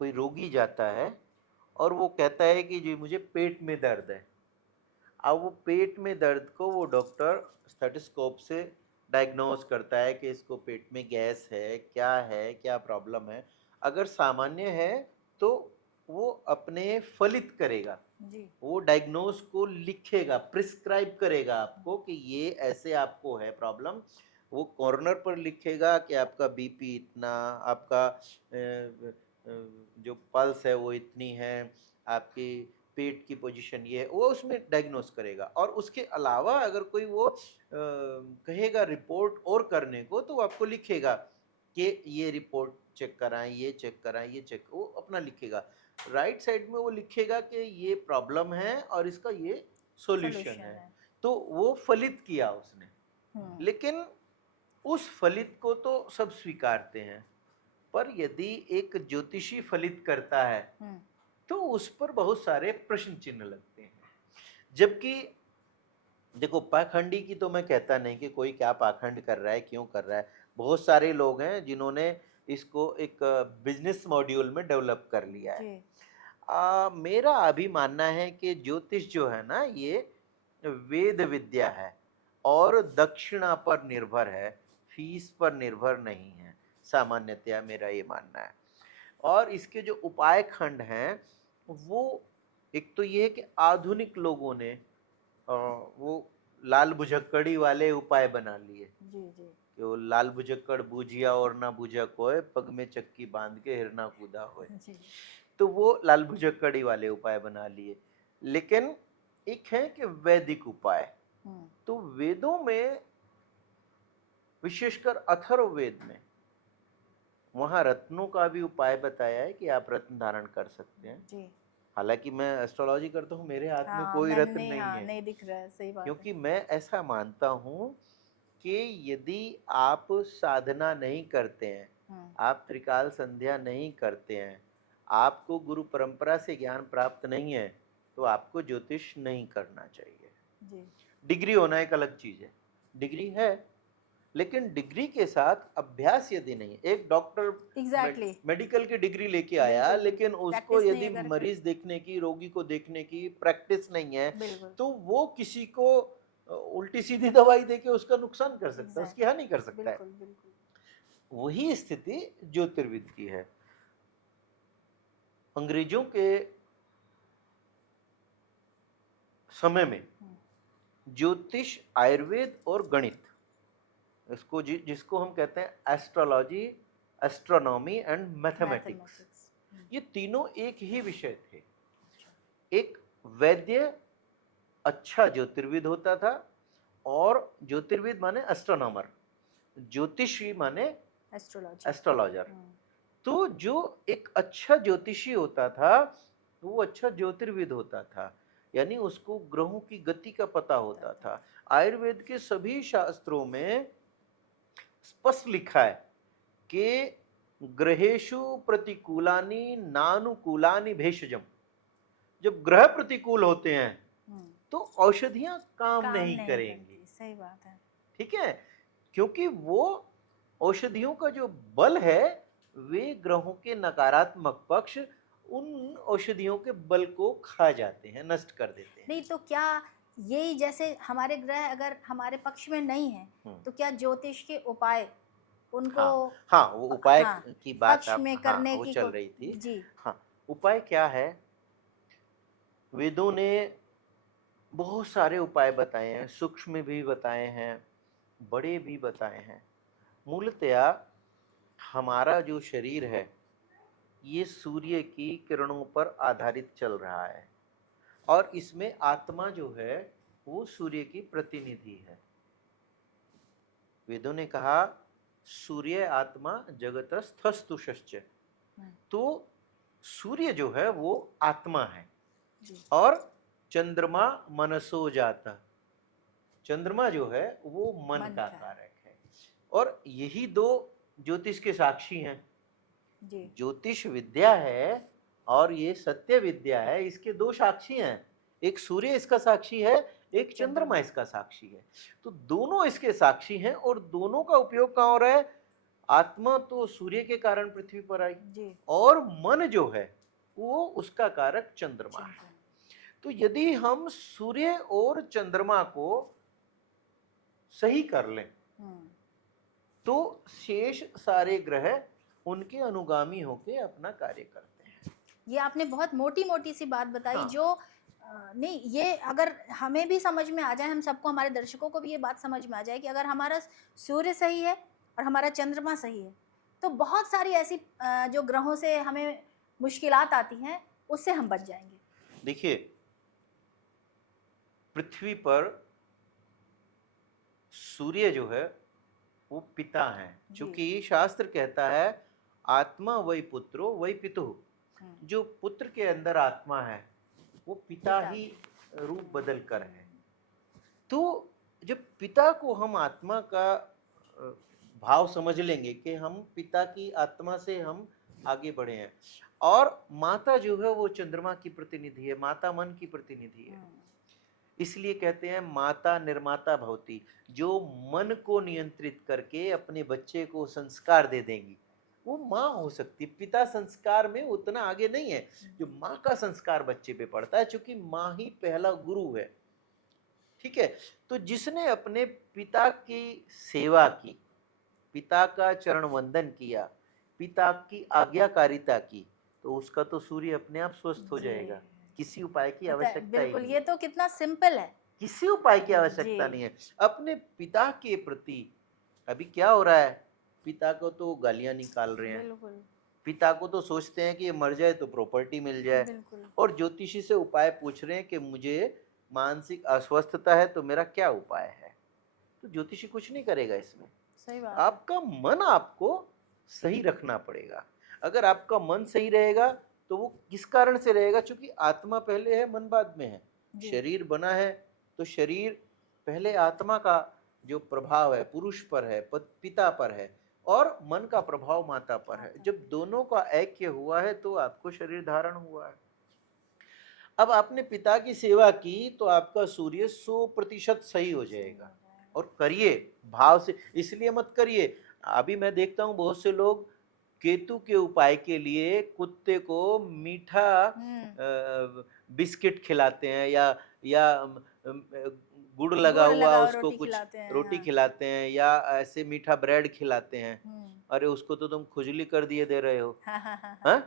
कोई रोगी जाता है, और वो कहता है कि जी मुझे पेट में दर्द है। अब वो पेट में दर्द को वो डॉक्टर स्टेथोस्कोप से डायग्नोज करता है कि इसको पेट में गैस है, क्या प्रॉब्लम है। अगर सामान्य है तो वो अपने फलित करेगा, जी वो डायग्नोज को लिखेगा, प्रिस्क्राइब करेगा आपको कि ये ऐसे आपको है प्रॉब्लम। वो कॉर्नर पर लिखेगा कि आपका बीपी इतना, आपका जो पल्स है वो इतनी है, आपकी पेट की पोजीशन ये है, वो उसमें डायग्नोस करेगा। और उसके अलावा अगर कोई वो कहेगा रिपोर्ट और करने को, तो वो आपको लिखेगा कि ये रिपोर्ट चेक कराएं, ये चेक कराएं, ये चेक, वो अपना लिखेगा। राइट साइड में वो लिखेगा कि ये प्रॉब्लम है और इसका ये सॉल्यूशन है। तो वो फलित किया उसने। लेकिन उस फलित को तो सब स्वीकारते हैं, पर यदि एक ज्योतिषी फलित करता है तो उस पर बहुत सारे प्रश्न चिन्ह लगते हैं। जबकि देखो, पाखंडी की तो मैं कहता नहीं कि कोई क्या पाखंड कर रहा है, क्यों कर रहा है। बहुत सारे लोग हैं जिन्होंने इसको एक बिजनेस मॉड्यूल में डेवलप कर लिया है। मेरा अभी मानना है कि ज्योतिष जो है ना, ये वेद विद्या है और दक्षिणा पर निर्भर है, फीस पर निर्भर नहीं है। सामान्यतया मेरा ये मानना है। और इसके जो उपाय खंड हैं, वो एक तो ये है कि आधुनिक लोगों ने वो लाल बुझक्कड़ी वाले उपाय बना लिए जी जी कि वो लाल बुझक्कड़ बूझिया और ना बूझा कोय, पग में चक्की बांध के हिरना कूदा होए। जी तो वो लाल भुजक्कड़ी वाले उपाय बना लिए। लेकिन एक है कि वैदिक उपाय, तो वेदों में, विशेषकर अथर्ववेद में, वहां रत्नों का भी उपाय बताया है कि आप रत्न धारण कर सकते हैं। जी हालांकि मैं एस्ट्रोलॉजी करता हूँ, मेरे हाथ में हाँ कोई रत्न मैंने नहीं है, नहीं दिख रहा है, सही बात है। क्योंकि मैं ऐसा मानता हूँ कि यदि आप साधना नहीं करते हैं, आप त्रिकाल संध्या नहीं करते हैं, आपको गुरु परंपरा से ज्ञान प्राप्त नहीं है, तो आपको ज्योतिष नहीं करना चाहिए। जी डिग्री होना एक अलग चीज है, डिग्री है, लेकिन डिग्री के साथ अभ्यास यदि नहीं, एक डॉक्टर एग्जैक्टली मेडिकल की डिग्री लेके आया, बिल्कुल लेकिन बिल्कुल उसको प्रैक्टिस नहीं यदि अगर मरीज देखने की, रोगी को देखने की प्रैक्टिस नहीं है, बिल्कुल तो वो किसी को उल्टी सीधी दवाई देके उसका नुकसान कर सकता है, उसकी हानि कर सकता है। बिल्कुल बिल्कुल वही स्थिति ज्योतिर्विद की है। अंग्रेजों के समय में ज्योतिष, आयुर्वेद और गणित, इसको जिसको हम कहते हैं एस्ट्रोलॉजी, एस्ट्रोनॉमी एंड मैथमेटिक्स, ये तीनों एक ही विषय थे। एक वैद्य अच्छा ज्योतिर्विद होता था, और ज्योतिर्विद माने एस्ट्रोनॉमर, ज्योतिषी माने एस्ट्रोलॉजी। एस्ट्रोलॉजर। तो जो एक अच्छा ज्योतिषी होता था, तो वो अच्छा ज्योतिर्विद होता था, यानी उसको ग्रहों की गति का पता होता था। आयुर्वेद के सभी शास्त्रों में स्पष्ट लिखा है कि ग्रहेषु प्रतिकूलानि नानुकूलानि भेषजम। जब ग्रह प्रतिकूल होते हैं तो औषधियां काम नहीं करेंगी। करती, सही बात है। ठीक है, क्योंकि वो औषधियों का जो बल है, वे ग्रहों के नकारात्मक पक्ष उन औषधियों के बल को खा जाते हैं, नष्ट कर देते हैं। नहीं तो क्या यही जैसे हमारे ग्रह अगर हमारे पक्ष में नहीं है तो क्या ज्योतिष के उपाय उनको हाँ हाँ, वो उपाय हाँ की बात पक्ष आप, में हाँ करने वो की चल रही थी। जी हाँ, उपाय क्या है? वेदों ने बहुत सारे उपाय बताए हैं, सूक्ष्म भी बताए हैं, बड़े भी बताए हैं। मूलतया हमारा जो शरीर है, ये सूर्य की किरणों पर आधारित चल रहा है, और इसमें आत्मा जो है वो सूर्य की प्रतिनिधि है। वेदों ने कहा सूर्य आत्मा जगतस्थस्तुषश्च। तो सूर्य जो है वो आत्मा है, और चंद्रमा मनसो जाता। चंद्रमा जो है वो मन का कारक है, और यही दो ज्योतिष के साक्षी हैं। ज्योतिष विद्या है और ये सत्य विद्या है, इसके दो साक्षी हैं। एक सूर्य इसका साक्षी है, एक चंद्रमा इसका साक्षी है। तो दोनों इसके साक्षी हैं, और दोनों का उपयोग कहाँ हो रहा है? आत्मा तो सूर्य के कारण पृथ्वी पर आई, और मन जो है वो उसका कारक चंद्रमा है। तो यदि हम सूर्य और चंद्रमा को सही कर लें तो शेष सारे ग्रह उनके अनुगामी होके अपना कार्य करते हैं। ये आपने बहुत मोटी मोटी सी बात बताई। हाँ। जो नहीं, ये अगर हमें भी समझ में आ जाए, हम सबको, हमारे दर्शकों को भी ये बात समझ में आ जाए कि अगर हमारा सूर्य सही है और हमारा चंद्रमा सही है तो बहुत सारी ऐसी जो ग्रहों से हमें मुश्किलात आती हैं उससे हम बच जाएंगे। देखिए, पृथ्वी पर सूर्य जो है वो पिता है, क्योंकि शास्त्र कहता है आत्मा वही पुत्रो वही पितु। जो पुत्र के अंदर आत्मा है वो पिता ही रूप बदल कर है। तो जब पिता को हम आत्मा का भाव समझ लेंगे कि हम पिता की आत्मा से हम आगे बढ़े हैं, और माता जो है वो चंद्रमा की प्रतिनिधि है, माता मन की प्रतिनिधि है। इसलिए कहते हैं माता निर्माता भवती। जो मन को नियंत्रित करके अपने बच्चे को संस्कार दे देंगी वो माँ हो सकती है। पिता संस्कार में उतना आगे नहीं है, जो माँ का संस्कार बच्चे पे पड़ता है, क्योंकि माँ ही पहला गुरु है। ठीक है, तो जिसने अपने पिता की सेवा की, पिता का चरण वंदन किया, पिता की आज्ञाकारिता की, तो उसका तो सूर्य अपने आप स्वस्थ हो जाएगा। किसी उपाय की आवश्यकता ही बिल्कुल, नहीं। ये तो कितना सिंपल है। किसी उपाय की आवश्यकता नहीं है। अपने पिता के प्रति अभी क्या हो रहा है? पिता को तो गालियां निकाल रहे हैं, पिता को तो सोचते हैं कि ये मर जाए तो प्रॉपर्टी मिल जाए, और ज्योतिषी से उपाय पूछ रहे हैं कि मुझे मानसिक अस्वस्थता है तो मेरा क्या उपाय है। तो ज्योतिषी कुछ नहीं करेगा इसमें। सही बात आपका मन आपको सही रखना पड़ेगा। अगर आपका मन सही रहेगा तो वो किस कारण से रहेगा? क्योंकि आत्मा पहले है, मन बाद में है। शरीर बना है तो शरीर पहले आत्मा का जो प्रभाव है पुरुष पर है, पिता पर है, और मन का प्रभाव माता पर है। जब दोनों का ऐक्य हुआ है तो आपको शरीर धारण हुआ है। अब आपने पिता की सेवा की तो आपका सूर्य 100% सही हो जाएगा। और करिए भाव से, इसलिए मत करिए। अभी मैं देखता हूँ बहुत से लोग केतु के उपाय के लिए कुत्ते को मीठा बिस्किट खिलाते हैं, या गुड़ लगा हुआ उसको कुछ रोटी खिलाते हैं, या ऐसे मीठा ब्रेड खिलाते हैं। अरे उसको तो तुम खुजली कर दिए दे रहे हो। हाँ?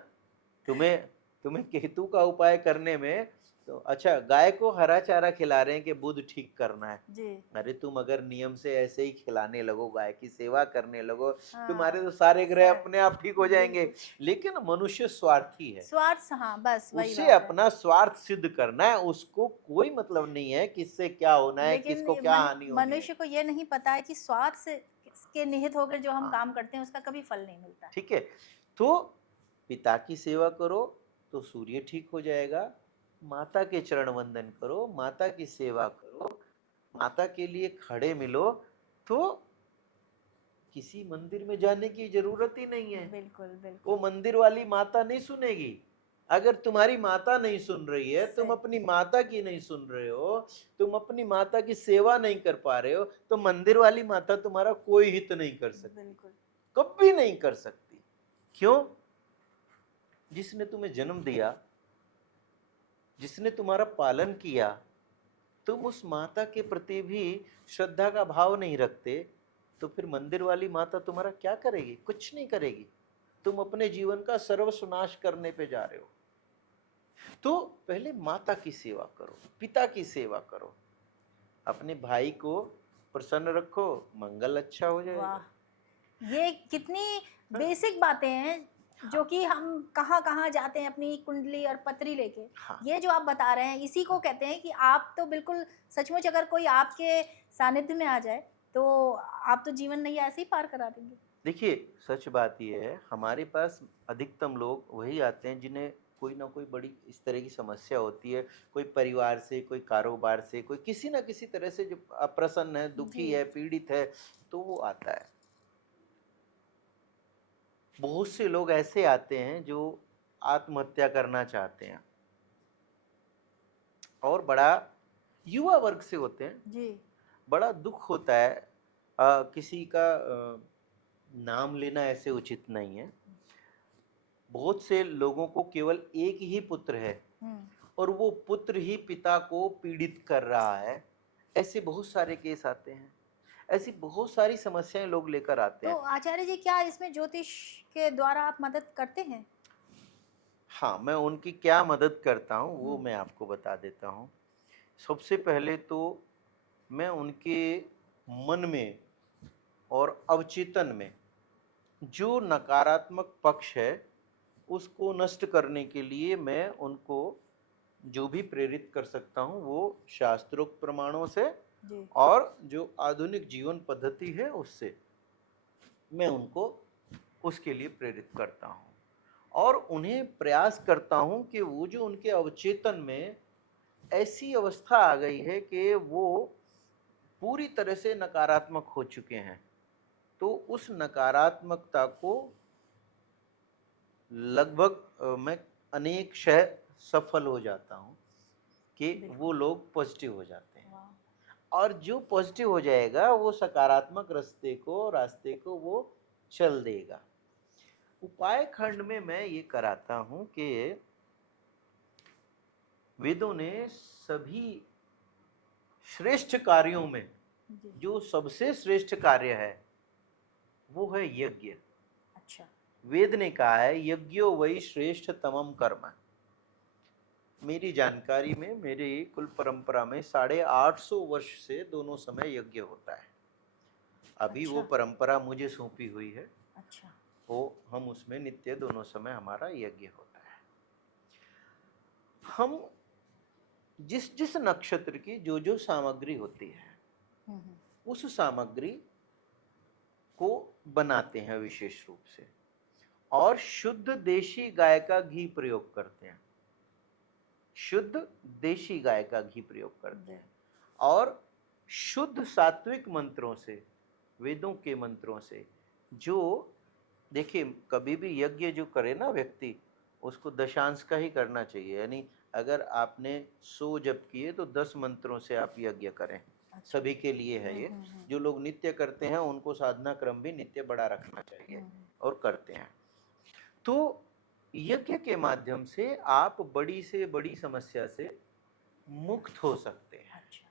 तुम्हें केतु का उपाय करने में तो अच्छा, गाय को हरा चारा खिला रहे हैं कि दूध ठीक करना है। जी। अरे तुम अगर नियम से ऐसे ही खिलाने लगो, गाय की सेवा करने लगो, तुम्हारे हाँ, तो सारे ग्रह सर, अपने आप ठीक हो जाएंगे। बिल्कुल। लेकिन मनुष्य स्वार्थी है, स्वार्थ, हाँ, बस वही उसे बात है। अपना स्वार्थ सिद्ध करना है, उसको कोई मतलब नहीं है किससे क्या होना है, लेकिन किसको ये क्या हानि होनी है। मनुष्य को ये नहीं पता है कि स्वार्थ से के निहित होकर जो हम हाँ, काम करते हैं उसका कभी फल नहीं मिलता है। ठीक है। तो पिता की सेवा करो तो सूर्य ठीक हो जाएगा, माता के चरण वंदन करो, माता की सेवा करो, माता के लिए खड़े मिलो, तो किसी मंदिर में जाने की जरूरत ही नहीं है। बिल्कुल, वो बिल्कुल। मंदिर वाली माता नहीं सुनेगी। अगर तुम्हारी माता नहीं सुन रही है, तुम सही, अपनी माता की नहीं सुन रहे हो, तुम अपनी माता की सेवा नहीं कर पा रहे हो, तो मंदिर वाली माता तुम्हारा कोई हित नहीं कर सकती, बिल्कुल। कभी नहीं कर सकती। क्यों? जिसने तुम्हें जन्म दिया, जिसने तुम्हारा पालन किया, तुम उस माता के प्रति भी श्रद्धा का भाव नहीं रखते, तो फिर मंदिर वाली माता तुम्हारा क्या करेगी? कुछ नहीं करेगी। तुम अपने जीवन का सर्वनाश करने पे जा रहे हो। तो पहले माता की सेवा करो, पिता की सेवा करो, अपने भाई को प्रसन्न रखो, मंगल अच्छा हो जाएगा। वाह! ये कितनी बेसिक बातें हैं जो हाँ, कि हम कहाँ-कहाँ जाते हैं अपनी कुंडली और पत्री लेके। हाँ। ये जो आप बता रहे हैं इसी को कहते हैं कि आप तो बिल्कुल सचमुच अगर कोई आपके सानिध्य में आ जाए, तो आप तो जीवन नैया ऐसे ही पार करा देंगे। देखिए, सच बात ये है, हमारे पास अधिकतम लोग वही आते हैं जिन्हें कोई ना कोई बड़ी इस तरह की समस्या होती है। कोई परिवार से, कोई कारोबार से, कोई किसी ना किसी तरह से जो अप्रसन्न है, जी। दुखी है, पीड़ित है, तो वो आता है। बहुत से लोग ऐसे आते हैं जो आत्महत्या करना चाहते हैं, और बड़ा युवा वर्ग से होते हैं। जी। बड़ा दुख होता है। किसी का नाम लेना ऐसे उचित नहीं है। बहुत से लोगों को केवल एक ही पुत्र है, हुँ। और वो पुत्र ही पिता को पीड़ित कर रहा है। ऐसे बहुत सारे केस आते हैं, ऐसी बहुत सारी समस्याएं लोग लेकर आते तो हैं। आचार्य जी क्या इसमें ज्योतिष के द्वारा आप मदद करते हैं? हाँ, मैं उनकी क्या मदद करता हूँ वो हुँ। मैं आपको बता देता हूँ। सबसे पहले तो मैं उनके मन में और अवचेतन में जो नकारात्मक पक्ष है उसको नष्ट करने के लिए मैं उनको जो भी प्रेरित कर सकता हूँ वो शास्त्रोक्त प्रमाणों से जी। और जो आधुनिक जीवन पद्धति है उससे मैं उनको उसके लिए प्रेरित करता हूँ, और उन्हें प्रयास करता हूँ कि वो जो उनके अवचेतन में ऐसी अवस्था आ गई है कि वो पूरी तरह से नकारात्मक हो चुके हैं, तो उस नकारात्मकता को लगभग मैं अनेक शह सफल हो जाता हूँ कि वो बिल्कुल। लोग पॉजिटिव हो जाते हैं। वाह! और जो पॉजिटिव हो जाएगा वो सकारात्मक रास्ते को वो चल देगा। उपाय खंड में मैं ये कराता हूँ कि वेदों ने सभी श्रेष्ठ कार्यों में जी। जो सबसे श्रेष्ठ कार्य है वो है यज्ञ। अच्छा। वेद ने कहा है यज्ञो वही श्रेष्ठ तमम कर्म। मेरी जानकारी में, मेरी कुल परंपरा में 850 वर्ष से दोनों समय यज्ञ होता है। अभी वो अच्छा। परंपरा मुझे सौंपी हुई है, अच्छा। वो हम उसमें नित्य दोनों समय हमारा यज्ञ होता है। हम जिस जिस नक्षत्र की जो जो सामग्री होती है हुँ, हुँ। उस सामग्री को बनाते हैं विशेष रूप से, और शुद्ध देशी गाय का घी प्रयोग करते हैं। शुद्ध देशी गाय का घी प्रयोग करते जी। हैं, और शुद्ध सात्विक मंत्रों से, वेदों के मंत्रों से, जो देखिए कभी भी यज्ञ जो करे ना व्यक्ति, उसको दशांश का ही करना चाहिए। यानी अगर आपने 100 जप किए तो 10 मंत्रों से आप यज्ञ करें। अच्छा। सभी के लिए है हुँ, ये। हुँ, हुँ। जो लोग नित्य करते हैं उनको साधना क्रम भी नित्य बड़ा रखना चाहिए, हुँ। और करते हैं। तो यज्ञ के माध्यम से आप बड़ी से बड़ी समस्या से मुक्त हो सकते हैं। अच्छा।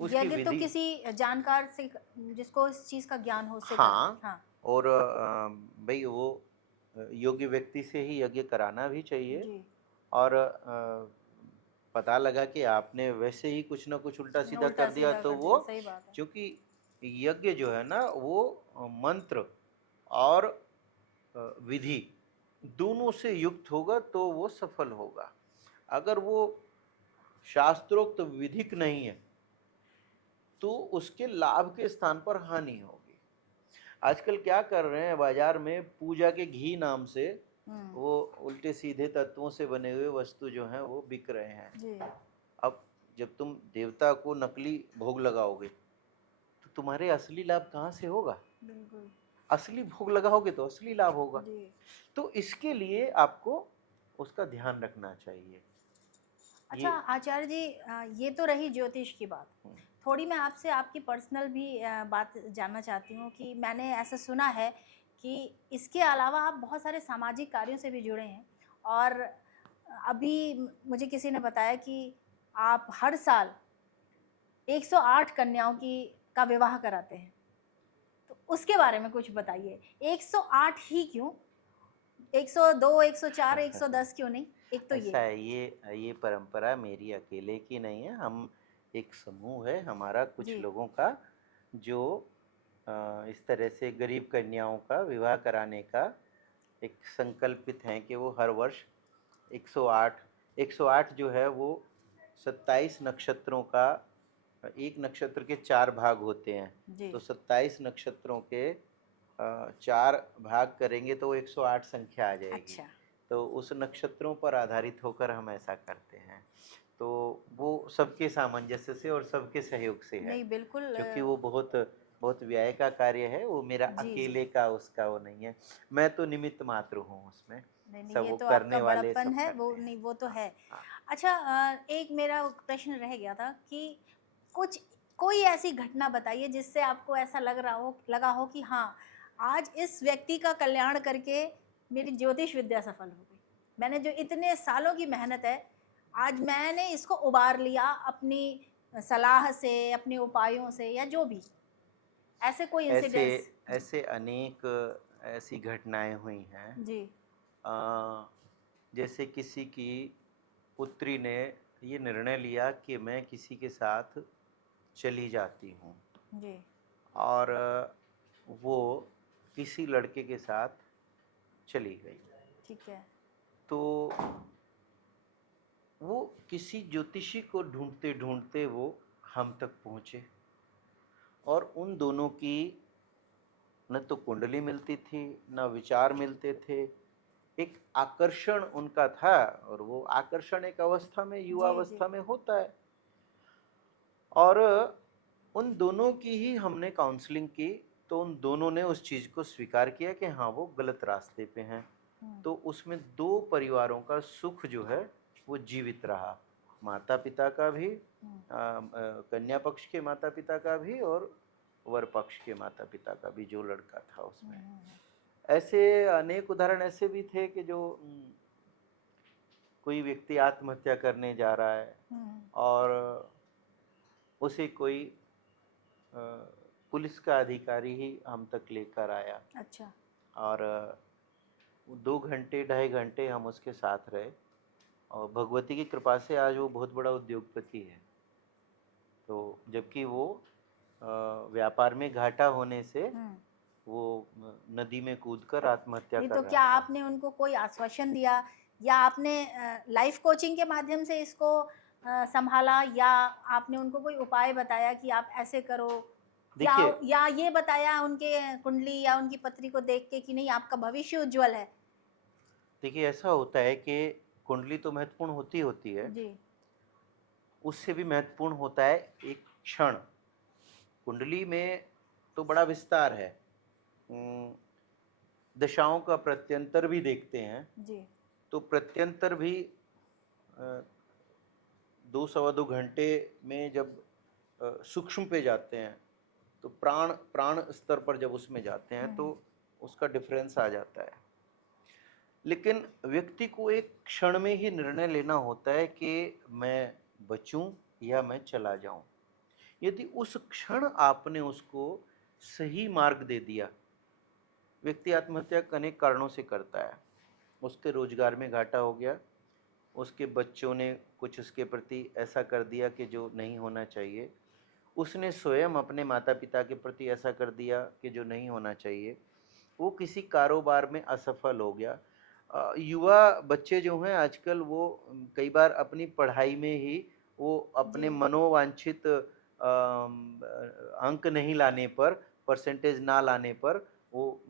उसकी यज्ञ तो विधि, किसी जानकार से जिसको इस चीज़ का ज्ञान हो उससे करना। हाँ, हाँ। और भाई वो योग्य व्यक्ति से ही यज्ञ कराना भी चाहिए। जी। और पता लगा कि आपने वैसे ही कुछ ना कुछ उल्टा सीधा उल्टा कर दिया, सीधा तो कर वो दिया, सही बात है। क्योंकि यज्ञ जो है ना वो मंत्र और विधि दोनों से युक्त होगा तो वो सफल होगा। अगर वो शास्त्रोक्त विधिक नहीं है तो उसके लाभ के स्थान पर हानि होगी। आजकल क्या कर रहे हैं, बाजार में पूजा के घी नाम से हम्म। वो उल्टे सीधे तत्वों से बने हुए वस्तु जो हैं वो बिक रहे हैं। जी। अब जब तुम देवता को नकली भोग लगाओगे तो तुम्हारे असली लाभ कहाँ से होगा? बिल्कुल। असली भोग लगाओगे तो असली लाभ होगा। जी। तो इसके लिए आपको उसका ध्यान रखना चाहिए। अच्छा ये आचार्य जी, ये तो रही ज्योतिष की बात। हम्म, थोड़ी मैं आपसे आपकी पर्सनल भी बात जानना चाहती हूँ कि मैंने ऐसा सुना है कि इसके अलावा आप बहुत सारे सामाजिक कार्यों से भी जुड़े हैं, और अभी मुझे किसी ने बताया कि आप हर साल 108 कन्याओं का विवाह कराते हैं। तो उसके बारे में कुछ बताइए। 108 ही क्यों? 102, 104, 110 क्यों नहीं? एक तो ऐसा ये। है, ये परंपरा मेरी अकेले की नहीं है। हम एक समूह है हमारा कुछ जी। लोगों का जो इस तरह से गरीब कन्याओं का विवाह कराने का एक संकल्पित हैं कि वो हर वर्ष 108 108 जो है वो 27 नक्षत्रों का, एक नक्षत्र के 4 भाग होते हैं, जी। तो 27 नक्षत्रों के 4 भाग करेंगे तो 108 संख्या आ जाएगी। अच्छा। तो उस नक्षत्रों पर आधारित होकर हम ऐसा करते हैं। तो वो सबके सामंजस्य से और सबके सहयोग से है, नहीं, बिल्कुल क्योंकि वो बहुत बहुत व्यय का कार्य है। वो मेरा जी, जी। अकेले का उसका वो नहीं है। मैं तो निमित्त मात्र हूँ उसमें। नहीं, नहीं, सब ये वो तो आपका करने वाले बड़प्पन सब है, वो करते हैं। नहीं, वो तो हाँ, है। हाँ। अच्छा, एक मेरा प्रश्न रह गया था कि कुछ कोई ऐसी घटना बताइए जिससे आपको ऐसा लगा हो कि हाँ, आज इस व्यक्ति का कल्याण करके मेरी ज्योतिष विद्या सफल हो गई। मैंने जो इतने सालों की मेहनत है, आज मैंने इसको उबार लिया अपनी सलाह से, अपने उपायों से, या जो भी। ऐसे कोई ऐसे इंसिडेंट्स? ऐसे अनेक ऐसी घटनाएं हुई हैं। जी। अ, जैसे किसी की पुत्री ने ये निर्णय लिया कि मैं किसी के साथ चली जाती हूँ, जी। और वो किसी लड़के के साथ चली गई। ठीक है। तो वो किसी ज्योतिषी को ढूंढते ढूंढते वो हम तक पहुँचे, और उन दोनों की न तो कुंडली मिलती थी, न विचार मिलते थे। एक आकर्षण उनका था, और वो आकर्षण एक अवस्था में, युवा जी, जी। अवस्था में होता है। और उन दोनों की ही हमने काउंसलिंग की, तो उन दोनों ने उस चीज़ को स्वीकार किया कि हाँ वो गलत रास्ते पे हैं। हुँ। तो उसमें दो परिवारों का सुख जो है वो जीवित रहा, माता पिता का भी, हुँ। कन्या पक्ष के माता पिता का भी, और वर पक्ष के माता पिता का भी, जो लड़का था हुँ, उसमें। हुँ, हुँ। ऐसे अनेक उदाहरण ऐसे भी थे कि जो कोई व्यक्ति आत्महत्या करने जा रहा है, हुँ। और उसे कोई अ, पुलिस का अधिकारी ही हम तक लेकर आया, अच्छा। और 2 घंटे 2.5 घंटे हम उसके साथ रहे, और भगवती की कृपा से आज वो बहुत बड़ा उद्योगपति है। तो जबकि वो व्यापार में घाटा होने से हुँ। वो नदी में कूदकर आत्महत्या नहीं, कर तो रहा क्या था। आपने उनको कोई आश्वासन दिया, या आपने लाइफ कोचिंग के माध्यम से इसको सँभाला, या आपने उनको कोई उपाय बताया कि आप ऐसे करो, देखिए या ये बताया उनके कुंडली या उनकी पत्री को देख के कि नहीं, आपका भविष्य उज्ज्वल है? देखिए ऐसा होता है कि कुंडली तो महत्वपूर्ण होती होती है, जी। उससे भी महत्वपूर्ण होता है एक क्षण। कुंडली में तो बड़ा विस्तार है, उम, दशाओं का प्रत्यंतर भी देखते हैं, जी। तो प्रत्यंतर भी 2 सवा 2 घंटे में जब सूक्ष्म पे जाते हैं, तो प्राण प्राण स्तर पर जब उसमें जाते हैं हुँ, तो हुँ। उसका डिफरेंस आ जाता है। लेकिन व्यक्ति को एक क्षण में ही निर्णय लेना होता है कि मैं बचूं या मैं चला जाऊं। यदि उस क्षण आपने उसको सही मार्ग दे दिया, व्यक्ति आत्महत्या अनेक कारणों से करता है। उसके रोजगार में घाटा हो गया, उसके बच्चों ने कुछ उसके प्रति ऐसा कर दिया कि जो नहीं होना चाहिए, उसने स्वयं अपने माता पिता के प्रति ऐसा कर दिया कि जो नहीं होना चाहिए, वो किसी कारोबार में असफल हो गया। युवा बच्चे जो हैं आजकल वो कई बार अपनी पढ़ाई में ही वो अपने जी मनोवांछित अंक नहीं लाने पर, परसेंटेज ना लाने पर वो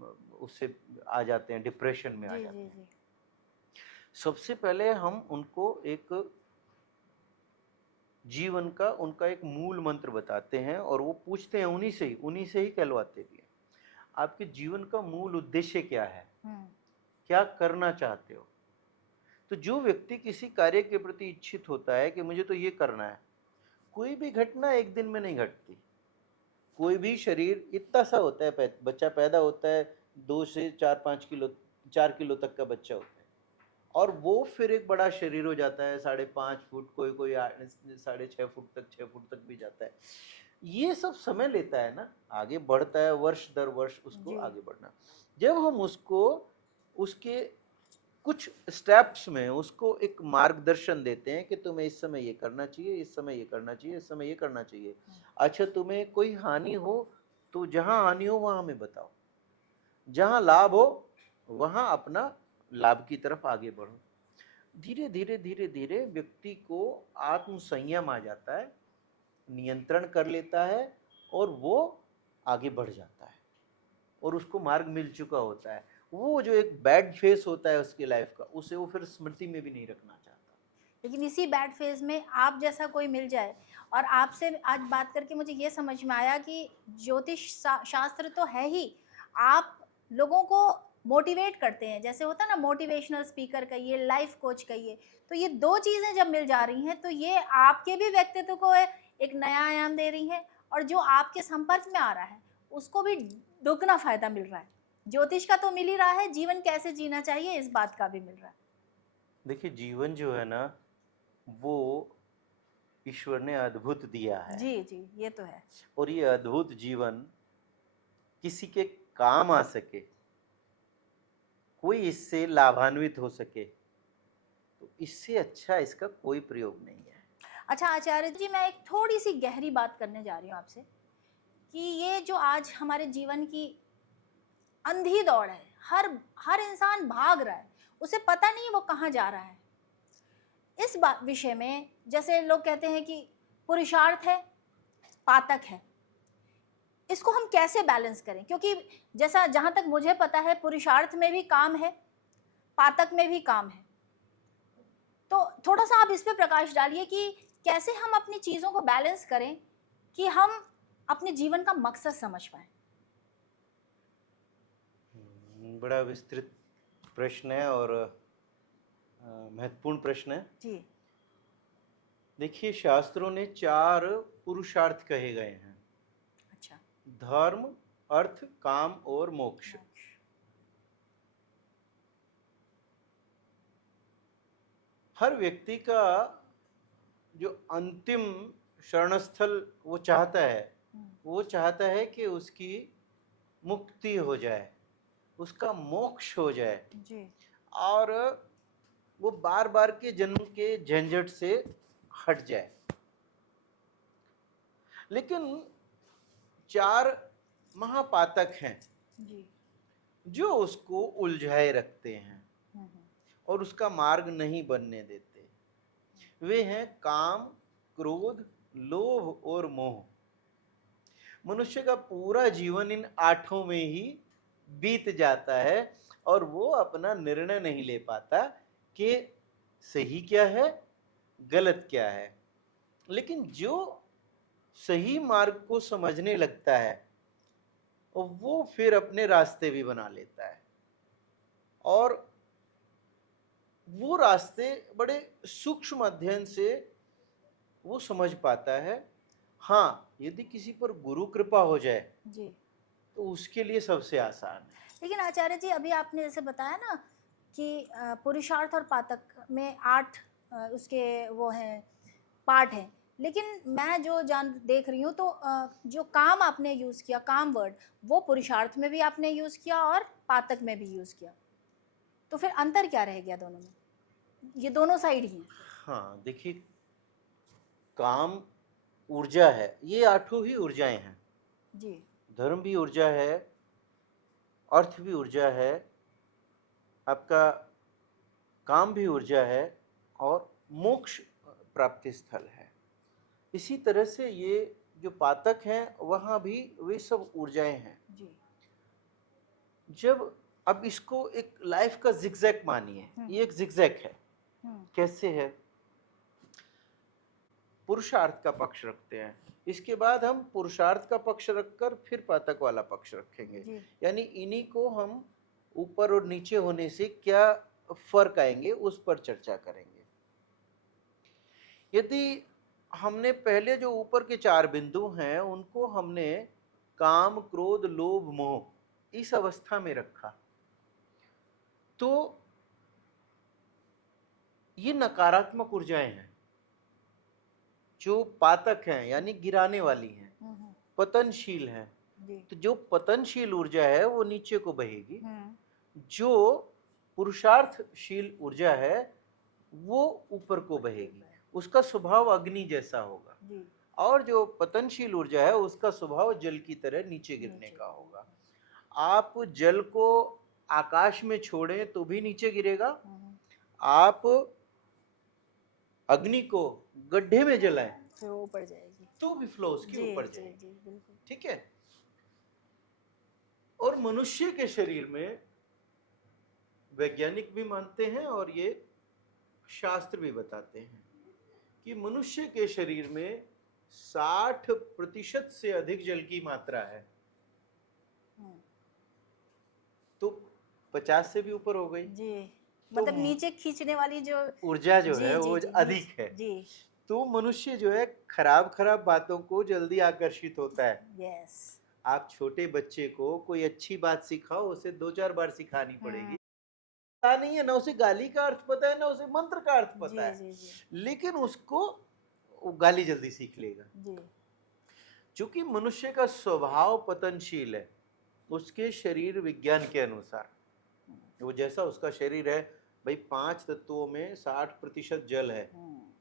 उससे आ जाते हैं, डिप्रेशन में आ जी जाते जी हैं। जी सबसे पहले हम उनको एक जीवन का उनका एक मूल मंत्र बताते हैं और वो पूछते हैं उन्हीं से ही कहलवाते भी हैं। आपके जीवन का मूल उद्देश्य क्या है? हम्म क्या करना चाहते हो? तो जो व्यक्ति किसी कार्य के प्रति इच्छित होता है कि मुझे तो ये करना है, कोई भी घटना एक दिन में नहीं घटती। कोई भी शरीर इतना सा होता है, बच्चा पैदा होता है 2 से 4-5 किलो, 4 किलो तक का बच्चा होता है और वो फिर एक बड़ा शरीर हो जाता है, 5.5 फुट, कोई कोई 6.5 फुट तक, 6 फुट तक भी जाता है। ये सब समय लेता है ना, आगे बढ़ता है वर्ष दर वर्ष, उसको जी आगे बढ़ना। जब हम उसको उसके कुछ स्टेप्स में उसको एक मार्गदर्शन देते हैं कि तुम्हें इस समय ये करना चाहिए, इस समय ये करना चाहिए, इस समय ये करना चाहिए। अच्छा, तुम्हें कोई हानि हो तो जहां हानि हो वहां हमें बताओ, जहां लाभ हो वहां अपना लाभ की तरफ आगे बढ़ो। धीरे धीरे धीरे धीरे व्यक्ति को आत्म संयम आ जाता है, नियंत्रण कर लेता है और वो आगे बढ़ जाता है और उसको मार्ग मिल चुका होता है। वो जो एक बैड फेस होता है उसकी लाइफ का, उसे वो फिर स्मृति में भी नहीं रखना चाहता। लेकिन इसी बैड फेज में आप जैसा कोई मिल जाए, और आपसे आज बात करके मुझे ये समझ में आया कि शास्त्र तो है ही, आप लोगों को मोटिवेट करते हैं, जैसे होता है ना मोटिवेशनल स्पीकर कहिए, लाइफ कोच कहिए। तो ये दो चीज़ें जब मिल जा रही हैं तो ये आपके भी व्यक्तित्व को एक नया आयाम दे रही हैं, और जो आपके संपर्क में आ रहा है उसको भी दुगना फायदा मिल रहा है। ज्योतिष का तो मिल ही रहा है, जीवन कैसे जीना चाहिए इस बात का भी मिल रहा है। देखिए, जीवन जो है ना, वो ईश्वर ने अद्भुत दिया है जी जी, ये तो है। और ये अद्भुत जीवन किसी के काम आ सके, कोई इससे लाभान्वित हो सके, तो इससे अच्छा इसका कोई प्रयोग नहीं है। अच्छा आचार्य जी, मैं एक थोड़ी सी गहरी बात करने जा रही हूँ आपसे, कि ये जो आज हमारे जीवन की अंधी दौड़ है, हर हर इंसान भाग रहा है, उसे पता नहीं वो कहाँ जा रहा है। इस बात विषय में जैसे लोग कहते हैं कि पुरुषार्थ है, पातक है, इसको हम कैसे बैलेंस करें? क्योंकि जैसा जहाँ तक मुझे पता है पुरुषार्थ में भी काम है, पातक में भी काम है। तो थोड़ा सा आप इस पे प्रकाश डालिए कि कैसे हम अपनी चीज़ों को बैलेंस करें कि हम अपने जीवन का मकसद समझ पाएं। बड़ा विस्तृत प्रश्न है और महत्वपूर्ण प्रश्न है। जी देखिए, शास्त्रों ने 4 पुरुषार्थ कहे गए हैं: अच्छा। धर्म, अर्थ, काम और मोक्ष। हर व्यक्ति का जो अंतिम शरणस्थल वो चाहता है, वो चाहता है कि उसकी मुक्ति हो जाए, उसका मोक्ष हो जाए जी और वो बार बार के जन्म के झंझट से हट जाए। लेकिन 4 महापातक हैं जी जो उसको उलझाए रखते हैं और उसका मार्ग नहीं बनने देते। वे हैं काम, क्रोध, लोभ और मोह। मनुष्य का पूरा जीवन इन 8 में ही बीत जाता है और वो अपना निर्णय नहीं ले पाता कि सही क्या है, गलत क्या है। लेकिन जो सही मार्ग को समझने लगता है और वो फिर अपने रास्ते भी बना लेता है और वो रास्ते बड़े सूक्ष्म अध्ययन से वो समझ पाता है। हाँ, यदि किसी पर गुरु कृपा हो जाए जी। तो उसके लिए सबसे आसान है। लेकिन आचार्य जी, अभी आपने जैसे बताया ना कि पुरुषार्थ और पातक में 8 उसके वो हैं, पार्ट हैं। लेकिन मैं जो जान देख रही हूँ तो जो काम आपने यूज़ किया, काम वर्ड, वो पुरुषार्थ में भी आपने यूज़ किया और पातक में भी यूज़ किया। तो फिर अंतर क्या रह गया दोनों में? ये दोनों साइड ही हैं। हाँ देखिए, काम ऊर्जा है, ये आठों ही ऊर्जाएं हैं। जी। धर्म भी ऊर्जा है, अर्थ भी ऊर्जा है, आपका काम भी ऊर्जा है, और मोक्ष प्राप्ति स्थल है। इसी तरह से ये जो पातक हैं वहाँ भी वे सब ऊर्जाएं हैं। जी। जब अब इसको एक लाइफ का जिगजैग मानिए, ये एक जिगजैग है। कैसे है? पुरुषार्थ का पक्ष रखते हैं, इसके बाद हम पुरुषार्थ का पक्ष रखकर फिर पातक वाला पक्ष रखेंगे। जी। यानी इन्हीं को हम ऊपर और नीचे होने से क्या फर्क आएंगे उस पर चर्चा करेंगे। यदि हमने पहले जो ऊपर के 4 बिंदु हैं उनको हमने काम, क्रोध, लोभ, मोह इस अवस्था में रखा, तो ये नकारात्मक ऊर्जाएं हैं जो पातक हैं, यानी गिराने वाली हैं, पतनशील हैं। जी। तो जो पतनशील ऊर्जा है वो नीचे को बहेगी, जो पुरुषार्थशील ऊर्जा है वो ऊपर को बहेगी। उसका स्वभाव अग्नि जैसा होगा, जी। और जो पतनशील ऊर्जा है उसका स्वभाव जल की तरह नीचे गिरने का होगा। आप जल को आकाश में छोड़ें तो भी नीचे गिरेगा, आप अग्नि को गड्ढे में जलाएं फिर वो ऊपर जाएगी, तो भी फ्लो उसके जी, ऊपर जी, जाएगी। जी, बिल्कुल। ठीक है। और मनुष्य के शरीर में वैज्ञानिक भी मानते हैं और ये शास्त्र भी बताते हैं कि मनुष्य के शरीर में 60% से अधिक जल की मात्रा है। तो 50 से भी ऊपर हो गई, जी। तो मतलब नीचे खींचने वाली जो ऊर्जा जो जी, है जी, वो जी, अधिक है। जी। तो मनुष्य जो है खराब खराब बातों को जल्दी आकर्षित होता है। यस। आप छोटे बच्चे को कोई अच्छी बात सिखाओ, उसे 2-4 बार सिखानी पड़ेगी। पता नहीं है, ना उसे गाली का अर्थ पता है, ना उसे मंत्र का अर्थ पता है, जी, जी, जी। लेकिन उसको वो गाली जल्दी सीख लेगा। जी। चूंकि मनुष्य का स्वभाव पतनशील है, उसके शरीर विज्ञान के अनुसार वो जैसा उसका शरीर है, भाई 5 तत्वों में 60% जल है,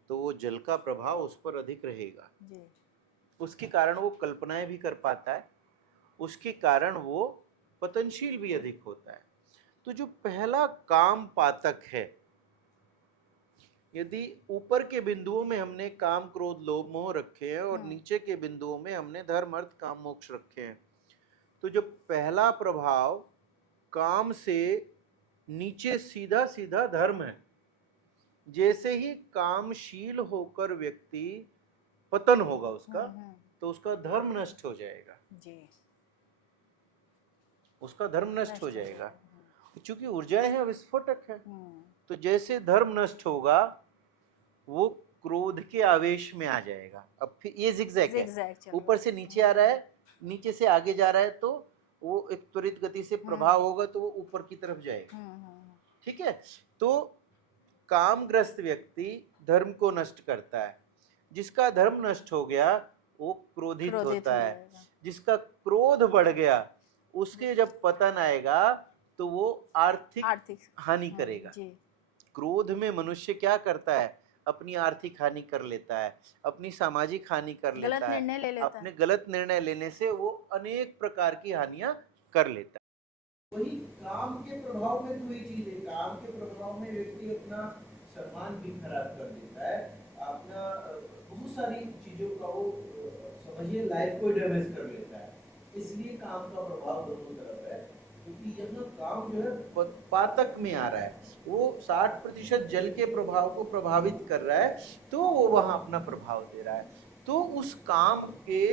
तो वो जल का प्रभाव उस पर अधिक रहेगा। जी। उसके कारण वो कल्पनाएं भी कर पाता है, उसके कारण वो पतनशील भी अधिक होता है। तो जो पहला काम पातक है, यदि ऊपर के बिंदुओं में हमने काम, क्रोध, लोभ, मोह रखे हैं और नीचे के बिंदुओं में हमने धर्म, अर्थ, काम, मोक्ष रखे हैं, तो जो पहला प्रभाव काम से नीचे सीधा सीधा धर्म है। जैसे ही कामशील होकर व्यक्ति पतन होगा उसका, तो उसका धर्म नष्ट हो जाएगा। जी। उसका धर्म नष्ट हो जाएगा, क्योंकि ऊर्जाएं हैं, विस्फोटक है। तो जैसे धर्म नष्ट होगा वो क्रोध के आवेश में आ जाएगा। अब फिर ये जिगजैग है, ऊपर से नीचे आ रहा है, नीचे से आगे जा रहा है, तो वो एक त्वरित गति से प्रभाव होगा तो वो ऊपर की तरफ जाएगा। ठीक है। तो कामग्रस्त व्यक्ति धर्म को नष्ट करता है। जिसका धर्म नष्ट हो गया वो क्रोधित होता है। जिसका क्रोध बढ़ गया उसके जब पतन आएगा तो वो आर्थिक हानि करेगा। क्रोध में मनुष्य क्या करता है? अपनी आर्थिक हानि कर लेता है, अपनी सामाजिक हानि कर लेता है, अपने गलत निर्णय लेने से वो अनेक प्रकार की हानियां कर लेता है। वही काम के प्रभाव में कोई चीज है, काम के प्रभाव में व्यक्ति अपना सम्मान भी खराब कर देता है, अपना बहुत सारी चीजों का वो समझिए लाइफ को डैमेज कर लेता है। इसलिए काम का प्रभाव दोनों तरफ है, क्योंकि यहाँ काम जो है पातक में आ रहा है, वो 60% जल के प्रभाव को प्रभावित कर रहा है, तो वो वहां अपना प्रभाव दे रहा है। तो उस काम के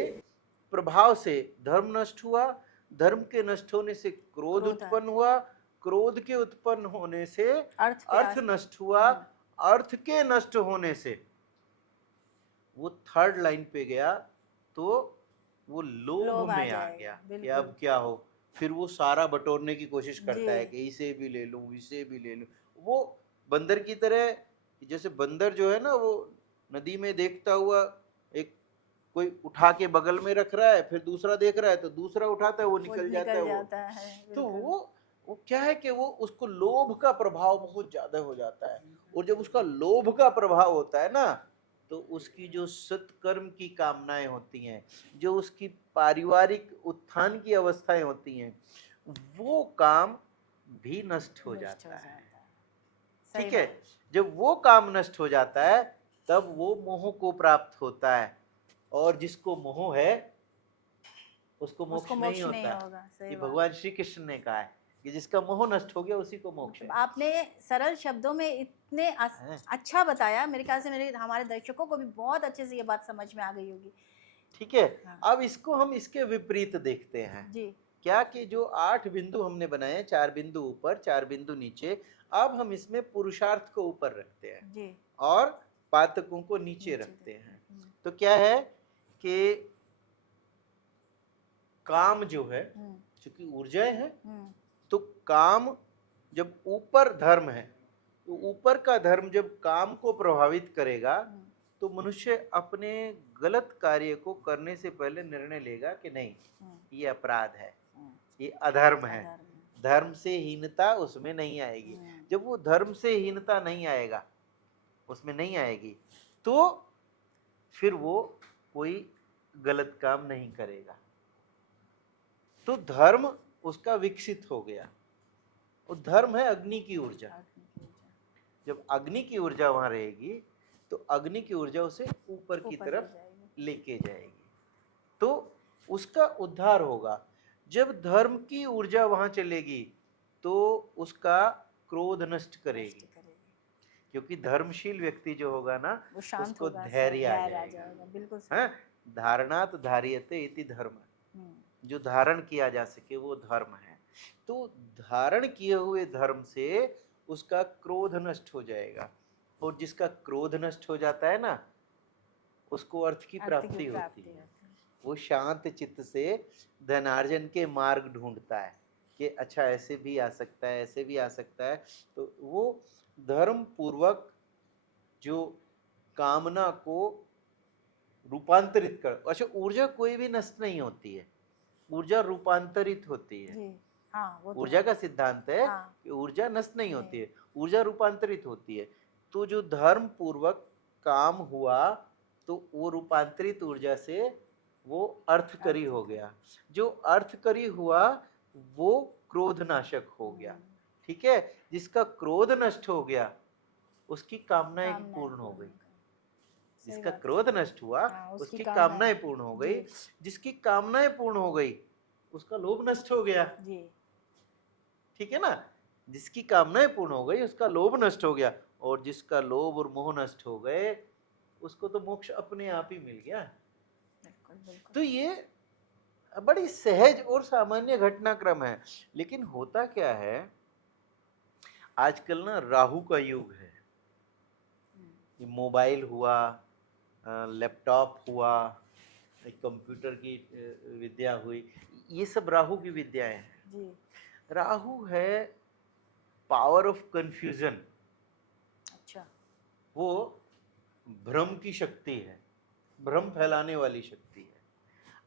प्रभाव से धर्म नष्ट हुआ, धर्म के नष्ट होने से क्रोध उत्पन्न हुआ, क्रोध के उत्पन्न होने से अर्थ नष्ट हुआ, अर्थ के नष्ट होने से वो थर्ड लाइन पे गया, तो वो लोभ में आ गया कि अब क्या हो। फिर वो सारा बटोरने की कोशिश करता है कि इसे भी ले लूं, इसे भी ले लूं। वो बंदर की तरह, जैसे बंदर जो है ना, वो नदी में देखता हुआ एक कोई उठा के बगल में रख रहा है, फिर दूसरा देख रहा है तो दूसरा उठाता है, वो निकल जाता है। तो वो वो क्या है कि वो उसको लोभ का प्रभाव बहुत ज्यादा हो जाता है, और जब उसका लोभ का प्रभाव होता है ना, तो उसकी जो सत्कर्म की कामनाएं होती हैं, जो उसकी पारिवारिक उत्थान की अवस्थाएं होती हैं, वो काम भी नष्ट हो नष्ट हो जाता है। जाता है। सही ठीक है, बात। जब वो काम नष्ट हो जाता है तब वो मोह को प्राप्त होता है, और जिसको मोह है उसको उसको मोक्ष नहीं मोक्ष नहीं होता। होगा, ये सही बात। भगवान श्री कृष्ण ने कहा है कि जिसका मोह नष्ट हो गया उसी को मोक्ष मतलब है। आपने सरल शब्दों में इतने हैं? अच्छा बताया, मेरे ख्याल से मेरे हमारे दर्शकों को भी बहुत अच्छे से ये बात समझ में आ गई होगी। ठीक है, हाँ अब इसको हम इसके विपरीत देखते हैं। जी। क्या कि जो 8 बिंदु हमने बनाए, 4 बिंदु ऊपर 4 बिंदु नीचे, अब हम इसमें पुरुषार्थ को ऊपर रखते हैं जी। और पातकों को नीचे नीचे रखते देखते हैं। हैं। तो क्या है कि काम जो है, हम्म, चूंकि ऊर्जाएं है, हम्म, तो काम जब ऊपर धर्म है, तो ऊपर का धर्म जब काम को प्रभावित करेगा, हम्म, तो मनुष्य अपने गलत कार्य को करने से पहले निर्णय लेगा कि नहीं, हम्म, ये अपराध है, हम्म, ये अधर्म है। अधर्म। धर्म से हीनता उसमें नहीं आएगी। हम्म, जब वो धर्म से हीनता नहीं आएगा, उसमें नहीं आएगी, तो फिर वो कोई गलत काम नहीं करेगा। तो धर्म उसका विकसित हो गया। वो धर्म है अग्नि की ऊर्जा। अग्नि की ऊर्जा जब अग्नि की ऊर्जा वहां रहेगी, तो अग्नि की ऊर्जा उसे ऊपर की ऊपर ले तरफ जाएगी। लेके जाएगी, तो उसका उद्धार होगा। जब धर्म की ऊर्जा वहां चलेगी, तो उसका क्रोध नष्ट नष्ट करेगी, करेगी। क्योंकि धर्मशील व्यक्ति जो होगा ना, वो शांत उसको होगा, धैर्य आ धैर्य आ जाएगा। जाएगा, बिल्कुल है, सही। धारणात धार्यते इति धर्म, हम्म, जो धारण किया जा सके वो धर्म है। तो धारण किए हुए धर्म से उसका क्रोध नष्ट हो जाएगा, और जिसका क्रोध नष्ट हो जाता है ना, उसको अर्थ की अर्थ की प्राप्ति होती प्राप्ति है। होती है। वो शांत चित्त से धनार्जन के मार्ग ढूंढता है कि अच्छा ऐसे भी आ सकता है, ऐसे भी आ सकता है। तो वो धर्म पूर्वक जो कामना को रूपांतरित कर, अच्छा ऊर्जा कोई भी नष्ट नहीं होती है, ऊर्जा रूपांतरित होती है। जी हाँ, वो तो ऊर्जा है। का सिद्धांत है हाँ कि ऊर्जा नष्ट नहीं होती नहीं। है, ऊर्जा रूपांतरित होती है। तो जो धर्म पूर्वक काम हुआ, तो वो रूपांतरित ऊर्जा से वो अर्थकरी अर्थ हो का। गया। जो अर्थकरी हुआ वो क्रोधनाशक हो गया। ठीक है, जिसका क्रोध नष्ट हो गया उसकी कामनाएं कामनाएं पूर्ण हो पूर्ण गई। हो गई। सही जिसका बात क्रोध नष्ट हुआ है। हाँ, उसकी उसकी कामनाएं। कामनाएं पूर्ण हो गई। जी जिसकी कामनाएं पूर्ण हो गई उसका लोभ नष्ट हो गया। जी। ठीक है ना, जिसकी कामनाएं पूर्ण हो गई उसका लोभ नष्ट हो गया, और जिसका लोभ और मोह नष्ट हो गए उसको तो मोक्ष अपने आप ही मिल गया। बिल्कुल बिल्कुल। तो ये बड़ी सहज और सामान्य घटनाक्रम है। लेकिन होता क्या है, आजकल ना राहु का युग है। ये मोबाइल हुआ, लैपटॉप हुआ, कंप्यूटर की विद्या हुई, ये सब राहु की विद्याएं हैं। जी। राहु है पावर ऑफ कंफ्यूजन, अच्छा। वो भ्रम की शक्ति है, भ्रम फैलाने वाली शक्ति है।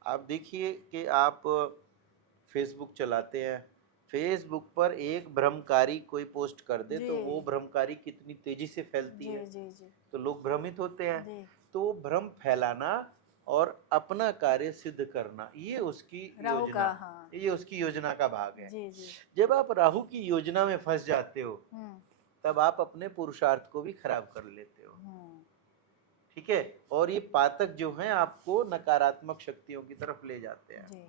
आप देखिए कि आप फेसबुक चलाते हैं, फेसबुक पर एक भ्रमकारी कोई पोस्ट कर दे जी तो वो भ्रमकारी कितनी तेजी से फैलती जी है, जी जी तो लोग भ्रमित होते हैं। जी। तो भ्रम फैलाना और अपना कार्य सिद्ध करना, ये उसकी राहु का, योजना, हाँ। ये उसकी योजना का भाग है। जी जी। जब आप राहु की योजना में फंस जाते हो, हम्म, तब आप अपने पुरुषार्थ को भी खराब कर लेते हो। हम्म, ठीक है, और ये पातक जो हैं आपको नकारात्मक शक्तियों की तरफ ले जाते हैं। जी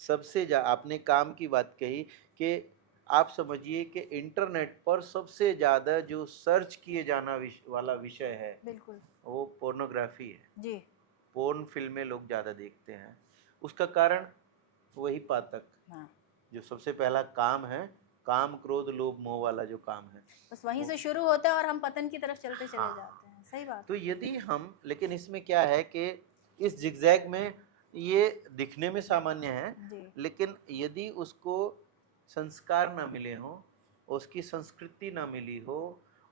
सबसे आपने काम की बात कही कि आप समझिए कि इंटरनेट पर सबसे ज्यादा जो सर्च किए जाना वाला विषय है बिल्कुल। वो पोर्नोग्राफी है। जी पोर्न फिल्में लोग ज्यादा देखते हैं, उसका कारण वही पातक, हाँ। जो सबसे पहला काम है, काम क्रोध लोभ मोह वाला जो काम है बस वहीं वो। से शुरू होता है और हम पतन की तरफ चलते चले हाँ, जाते हैं, सही बात तो है। यदि हम, लेकिन इसमें क्या है कि इस जिगजैग में ये दिखने में सामान्य है, जी लेकिन यदि उसको संस्कार ना मिले हो, उसकी संस्कृति ना मिली हो,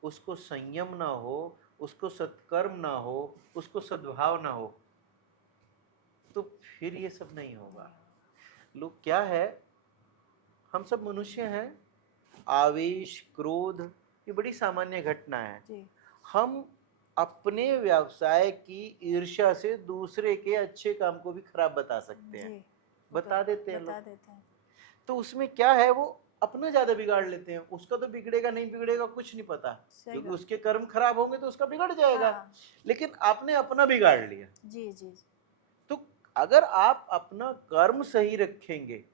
उसको संयम ना हो, उसको सत्कर्म ना हो, उसको सद्भाव ना हो, तो फिर ये सब नहीं होगा। लोग क्या है, हम सब मनुष्य हैं, आवेश, क्रोध ये बड़ी सामान्य घटना है। जी हम अपने व्यवसाय की ईर्ष्या से दूसरे के अच्छे काम को भी खराब बता सकते हैं, जी वो तो बता देते हैं बता लोग। देते हैं। तो उसमें क्या है, वो अपना ज्यादा बिगाड़ लेते हैं, उसका तो बिगड़ेगा नहीं बिगड़ेगा कुछ नहीं पता, सही क्योंकि बात। उसके कर्म खराब होंगे तो उसका बिगड़ जाएगा। हाँ लेकिन आपने अपना बिगाड़ लिया। जी जी तो अगर आप अपना कर्म सही रखेंगे,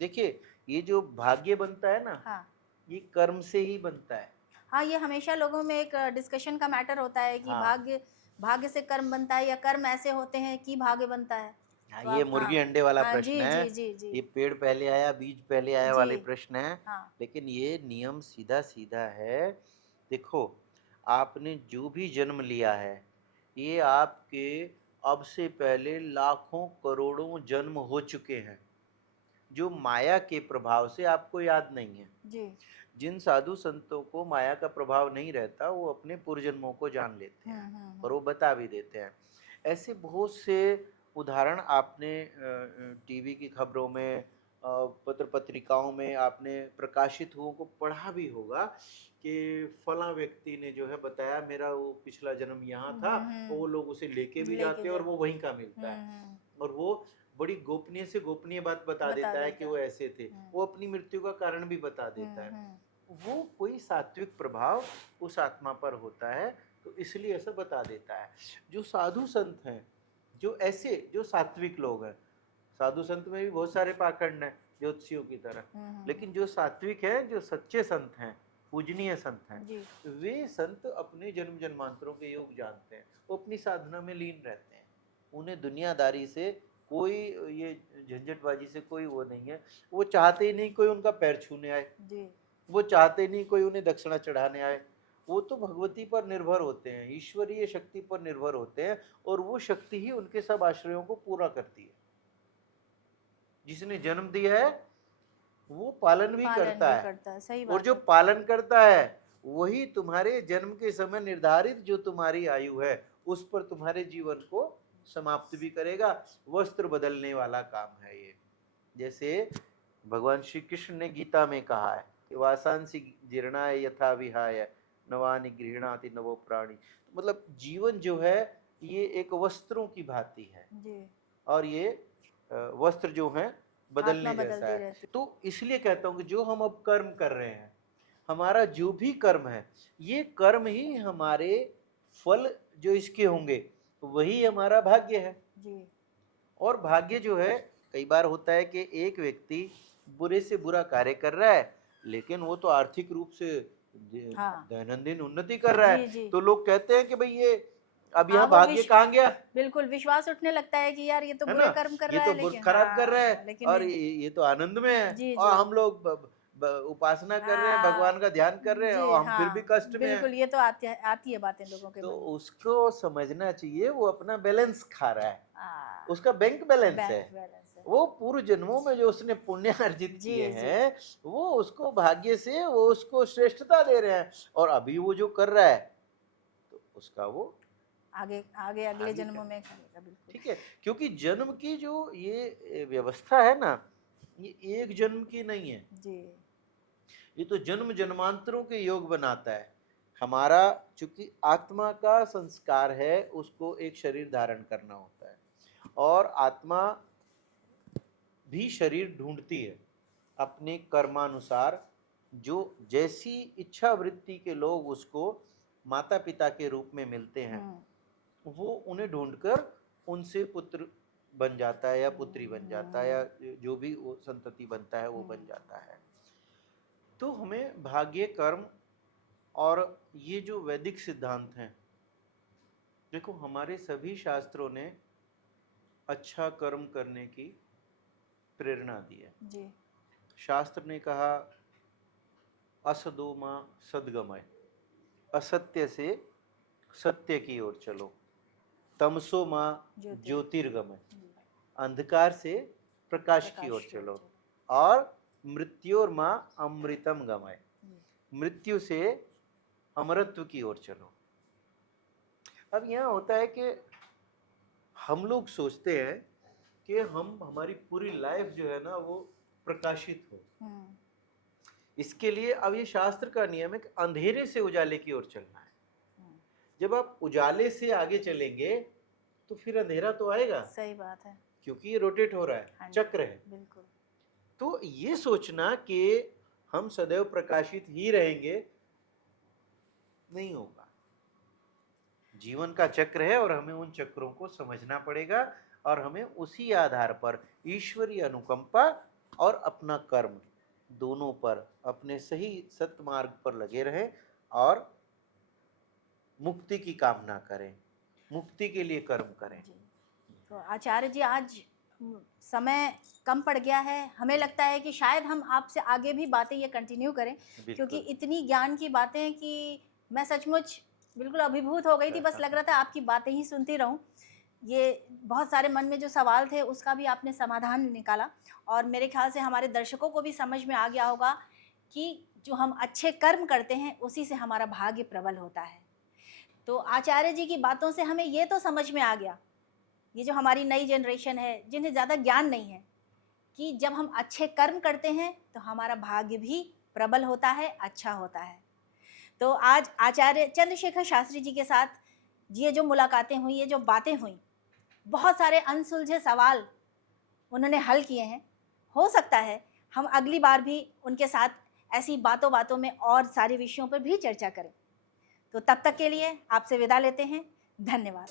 देखिए ये जो भाग्य बनता है ना, हाँ ये कर्म से ही बनता है। हाँ, ये हमेशा लोगों में एक डिस्कशन का मैटर होता है कि हाँ भाग्य भाग्य से कर्म बनता है या कर्म ऐसे होते हैं कि भाग्य बनता है। हाँ, तो ये आप मुर्गी हाँ अंडे वाला हाँ प्रश्न जी है। जी जी जी ये पेड़ पहले आया बीज पहले आया जी वाले प्रश्न है। हाँ लेकिन ये नियम सीधा सीधा है। देखो, आपने जो भी जन्म लिया है, ये आपके अब से पहले लाखों करोड़ों जन्म हो चुके हैं, जो माया के प्रभाव से आपको याद नहीं है। जी जिन साधु संतों को माया का प्रभाव नहीं रहता, वो अपने पूर्वजन्मों को जान लेते हैं और वो बता भी देते हैं। ऐसे बहुत से उदाहरण आपने टीवी की खबरों में, पत्र पत्रिकाओं में आपने प्रकाशित हुओं को पढ़ा भी होगा कि फला व्यक्ति ने जो है बताया मेरा वो पिछला जन्म यहाँ था, और वो लोग उसे लेके भी लेके जाते हैं और जाते वो वहीं का मिलता है। और वो बड़ी गोपनीय से गोपनीय बात बता बता देता है कि देता वो ऐसे थे, वो अपनी मृत्यु का कारण भी बता देता है। वो कोई सात्विक प्रभाव उस आत्मा पर होता है, तो इसलिए ऐसा बता देता है। जो साधु संत हैं, जो ऐसे जो सात्विक लोग हैं, साधु संत में भी बहुत सारे पाखंड हैं ज्योतिषियों की तरह, लेकिन जो सात्विक है, जो सच्चे संत हैं, पूजनीय संत हैं, जी वे संत अपने जन्म जन्मांतरों के योग जानते हैं, वो अपनी साधना में लीन रहते हैं। उन्हें दुनियादारी से कोई, ये झंझटबाजी से कोई वो नहीं है। वो चाहते ही नहीं कोई उनका पैर छूने आए, जी वो चाहते नहीं कोई उन्हें दक्षिणा चढ़ाने आए। वो तो भगवती पर निर्भर होते हैं, ईश्वरीय शक्ति पर निर्भर होते हैं, और वो शक्ति ही उनके सब आश्रयों को पूरा करती है। जिसने जन्म दिया है वो पालन भी पालन करता भी है, करता है, सही और बात जो है। पालन करता है वही तुम्हारे जन्म के समय निर्धारित जो तुम्हारी आयु है उस पर तुम्हारे जीवन को समाप्त भी करेगा। वस्त्र बदलने वाला काम है ये। जैसे भगवान श्री कृष्ण ने गीता में कहा है कि वासांसी जीर्णाय यथा विहाय नवानि गृह्णाति नवो प्राणी। मतलब जीवन जो है ये एक वस्त्रों की भांति है, जी और ये वस्त्र जो है आत्मा बदलने जैसा बदलती है। रहती। तो इसलिए कहता हूं कि जो हम अब कर्म कर रहे हैं, हमारा जो भी कर्म है, ये कर्म ही हमारे फल जो इसके होंगे वही हमारा भाग्य है। जी और भाग्य जो है, कई बार होता है कि एक व्यक्ति बुरे से बुरा कार्य कर रहा है, लेकिन वो तो आर्थिक रूप से हाँ दैनंदिन उन्नति कर रहा जी है, जी तो लोग कहते हैं कि भाई ये अब हाँ यहाँ वो भाग्य कहाँ गया, बिल्कुल विश्वास उठने लगता है कि यार ये तो है ना, बुरे कर्म कर ये रहा तो है, लेकिन खराब कर रहा हाँ है, लेकिन और ये तो आनंद में है, जी और जी हम लोग उपासना कर रहे हैं, हाँ भगवान का ध्यान कर रहे हैं, जी और हम फिर भी हाँ कष्ट में हैं। बिल्कुल, ये तो आती है बातें लोगों के तो मन में। उसको समझना चाहिए वो अपना बैलेंस खा रहा है, हाँ उसका बैंक बैलेंस है। बैंक बैलेंस है। वो पूर्व जन्मों में जो उसने पुण्य अर्जित जी किए जी हैं, वो उसको भाग्य से वो उसको श्रेष्ठता दे रहे हैं, और अभी वो जो कर रहा है तो उसका वो आगे आगे अगले आगे जन्मों कर, में करेगा बिल्कुल। ठीक है। क्योंकि जन्म की जो ये व्यवस्था है ना, ये एक जन्म की नहीं है, जी ये तो जन्म जन्मांतरों के योग बनाता है। हमारा चूंकि आत्मा का संस्कार है, उसको एक शरीर धारण करना होता है, और आत्मा भी शरीर ढूंढती है अपने कर्मानुसार। जो जैसी इच्छा वृत्ति के लोग उसको माता पिता के रूप में मिलते हैं, वो उन्हें ढूंढकर उनसे पुत्र बन जाता है, या पुत्री बन जाता है, या जो भी वो संतति बनता है वो बन जाता है। तो हमें भाग्य, कर्म और ये जो वैदिक सिद्धांत हैं, देखो हमारे सभी शास्त्रों ने अच्छा कर्म करने की प्रेरणा दी है। जी शास्त्र ने कहा असदो मां सदगमय, असत्य से सत्य की ओर चलो, तमसो मां ज्योतिर्गमय, अंधकार से प्रकाश की ओर चलो, और मृत्योर मां अमृतम गमय, मृत्यु से अमरत्व की ओर चलो। अब यहाँ होता है कि हम लोग सोचते हैं कि हम हमारी पूरी लाइफ जो है ना वो प्रकाशित हो। हम्म, इसके लिए अब ये शास्त्र का नियम है कि अंधेरे से उजाले की ओर चलना है। हम्म, जब आप उजाले से आगे चलेंगे तो फिर अंधेरा तो आएगा, सही बात है। क्योंकि ये रोटेट हो रहा है, हाँ जी, चक्र है। बिल्कुल। तो ये सोचना कि हम सदैव प्रकाशित ही रहेंगे, नहीं होगा। जीवन का चक्र है और हमें उन चक्रों को समझना पड़ेगा और हमें उसी आधार पर ईश्वरीय अनुकंपा और अपना कर्म दोनों पर अपने सही सत्य मार्ग पर लगे रहें और मुक्ति की कामना करें, मुक्ति के लिए कर्म करें। जी, तो आचार्य जी आज समय कम पड़ गया है, हमें लगता है कि शायद हम आपसे आगे भी बातें ये कंटिन्यू करें, क्योंकि बिल्कुल। इतनी ज्ञान की बातें कि मैं सचमुच बिल्कुल अभिभूत हो गई थी, बस लग रहा था आपकी बातें ही सुनती रहूं। ये बहुत सारे मन में जो सवाल थे उसका भी आपने समाधान निकाला, और मेरे ख्याल से हमारे दर्शकों को भी समझ में आ गया होगा कि जो हम अच्छे कर्म करते हैं उसी से हमारा भाग्य प्रबल होता है। तो आचार्य जी की बातों से हमें ये तो समझ में आ गया, ये जो हमारी नई जनरेशन है जिन्हें ज़्यादा ज्ञान नहीं है, कि जब हम अच्छे कर्म करते हैं तो हमारा भाग्य भी प्रबल होता है, अच्छा होता है। तो आज आचार्य चंद्रशेखर शास्त्री जी के साथ ये जो मुलाकातें हुई, ये जो बातें हुई, बहुत सारे अनसुलझे सवाल उन्होंने हल किए हैं। हो सकता है हम अगली बार भी उनके साथ ऐसी बातों बातों में और सारे विषयों पर भी चर्चा करें। तो तब तक के लिए आपसे विदा लेते हैं। धन्यवाद।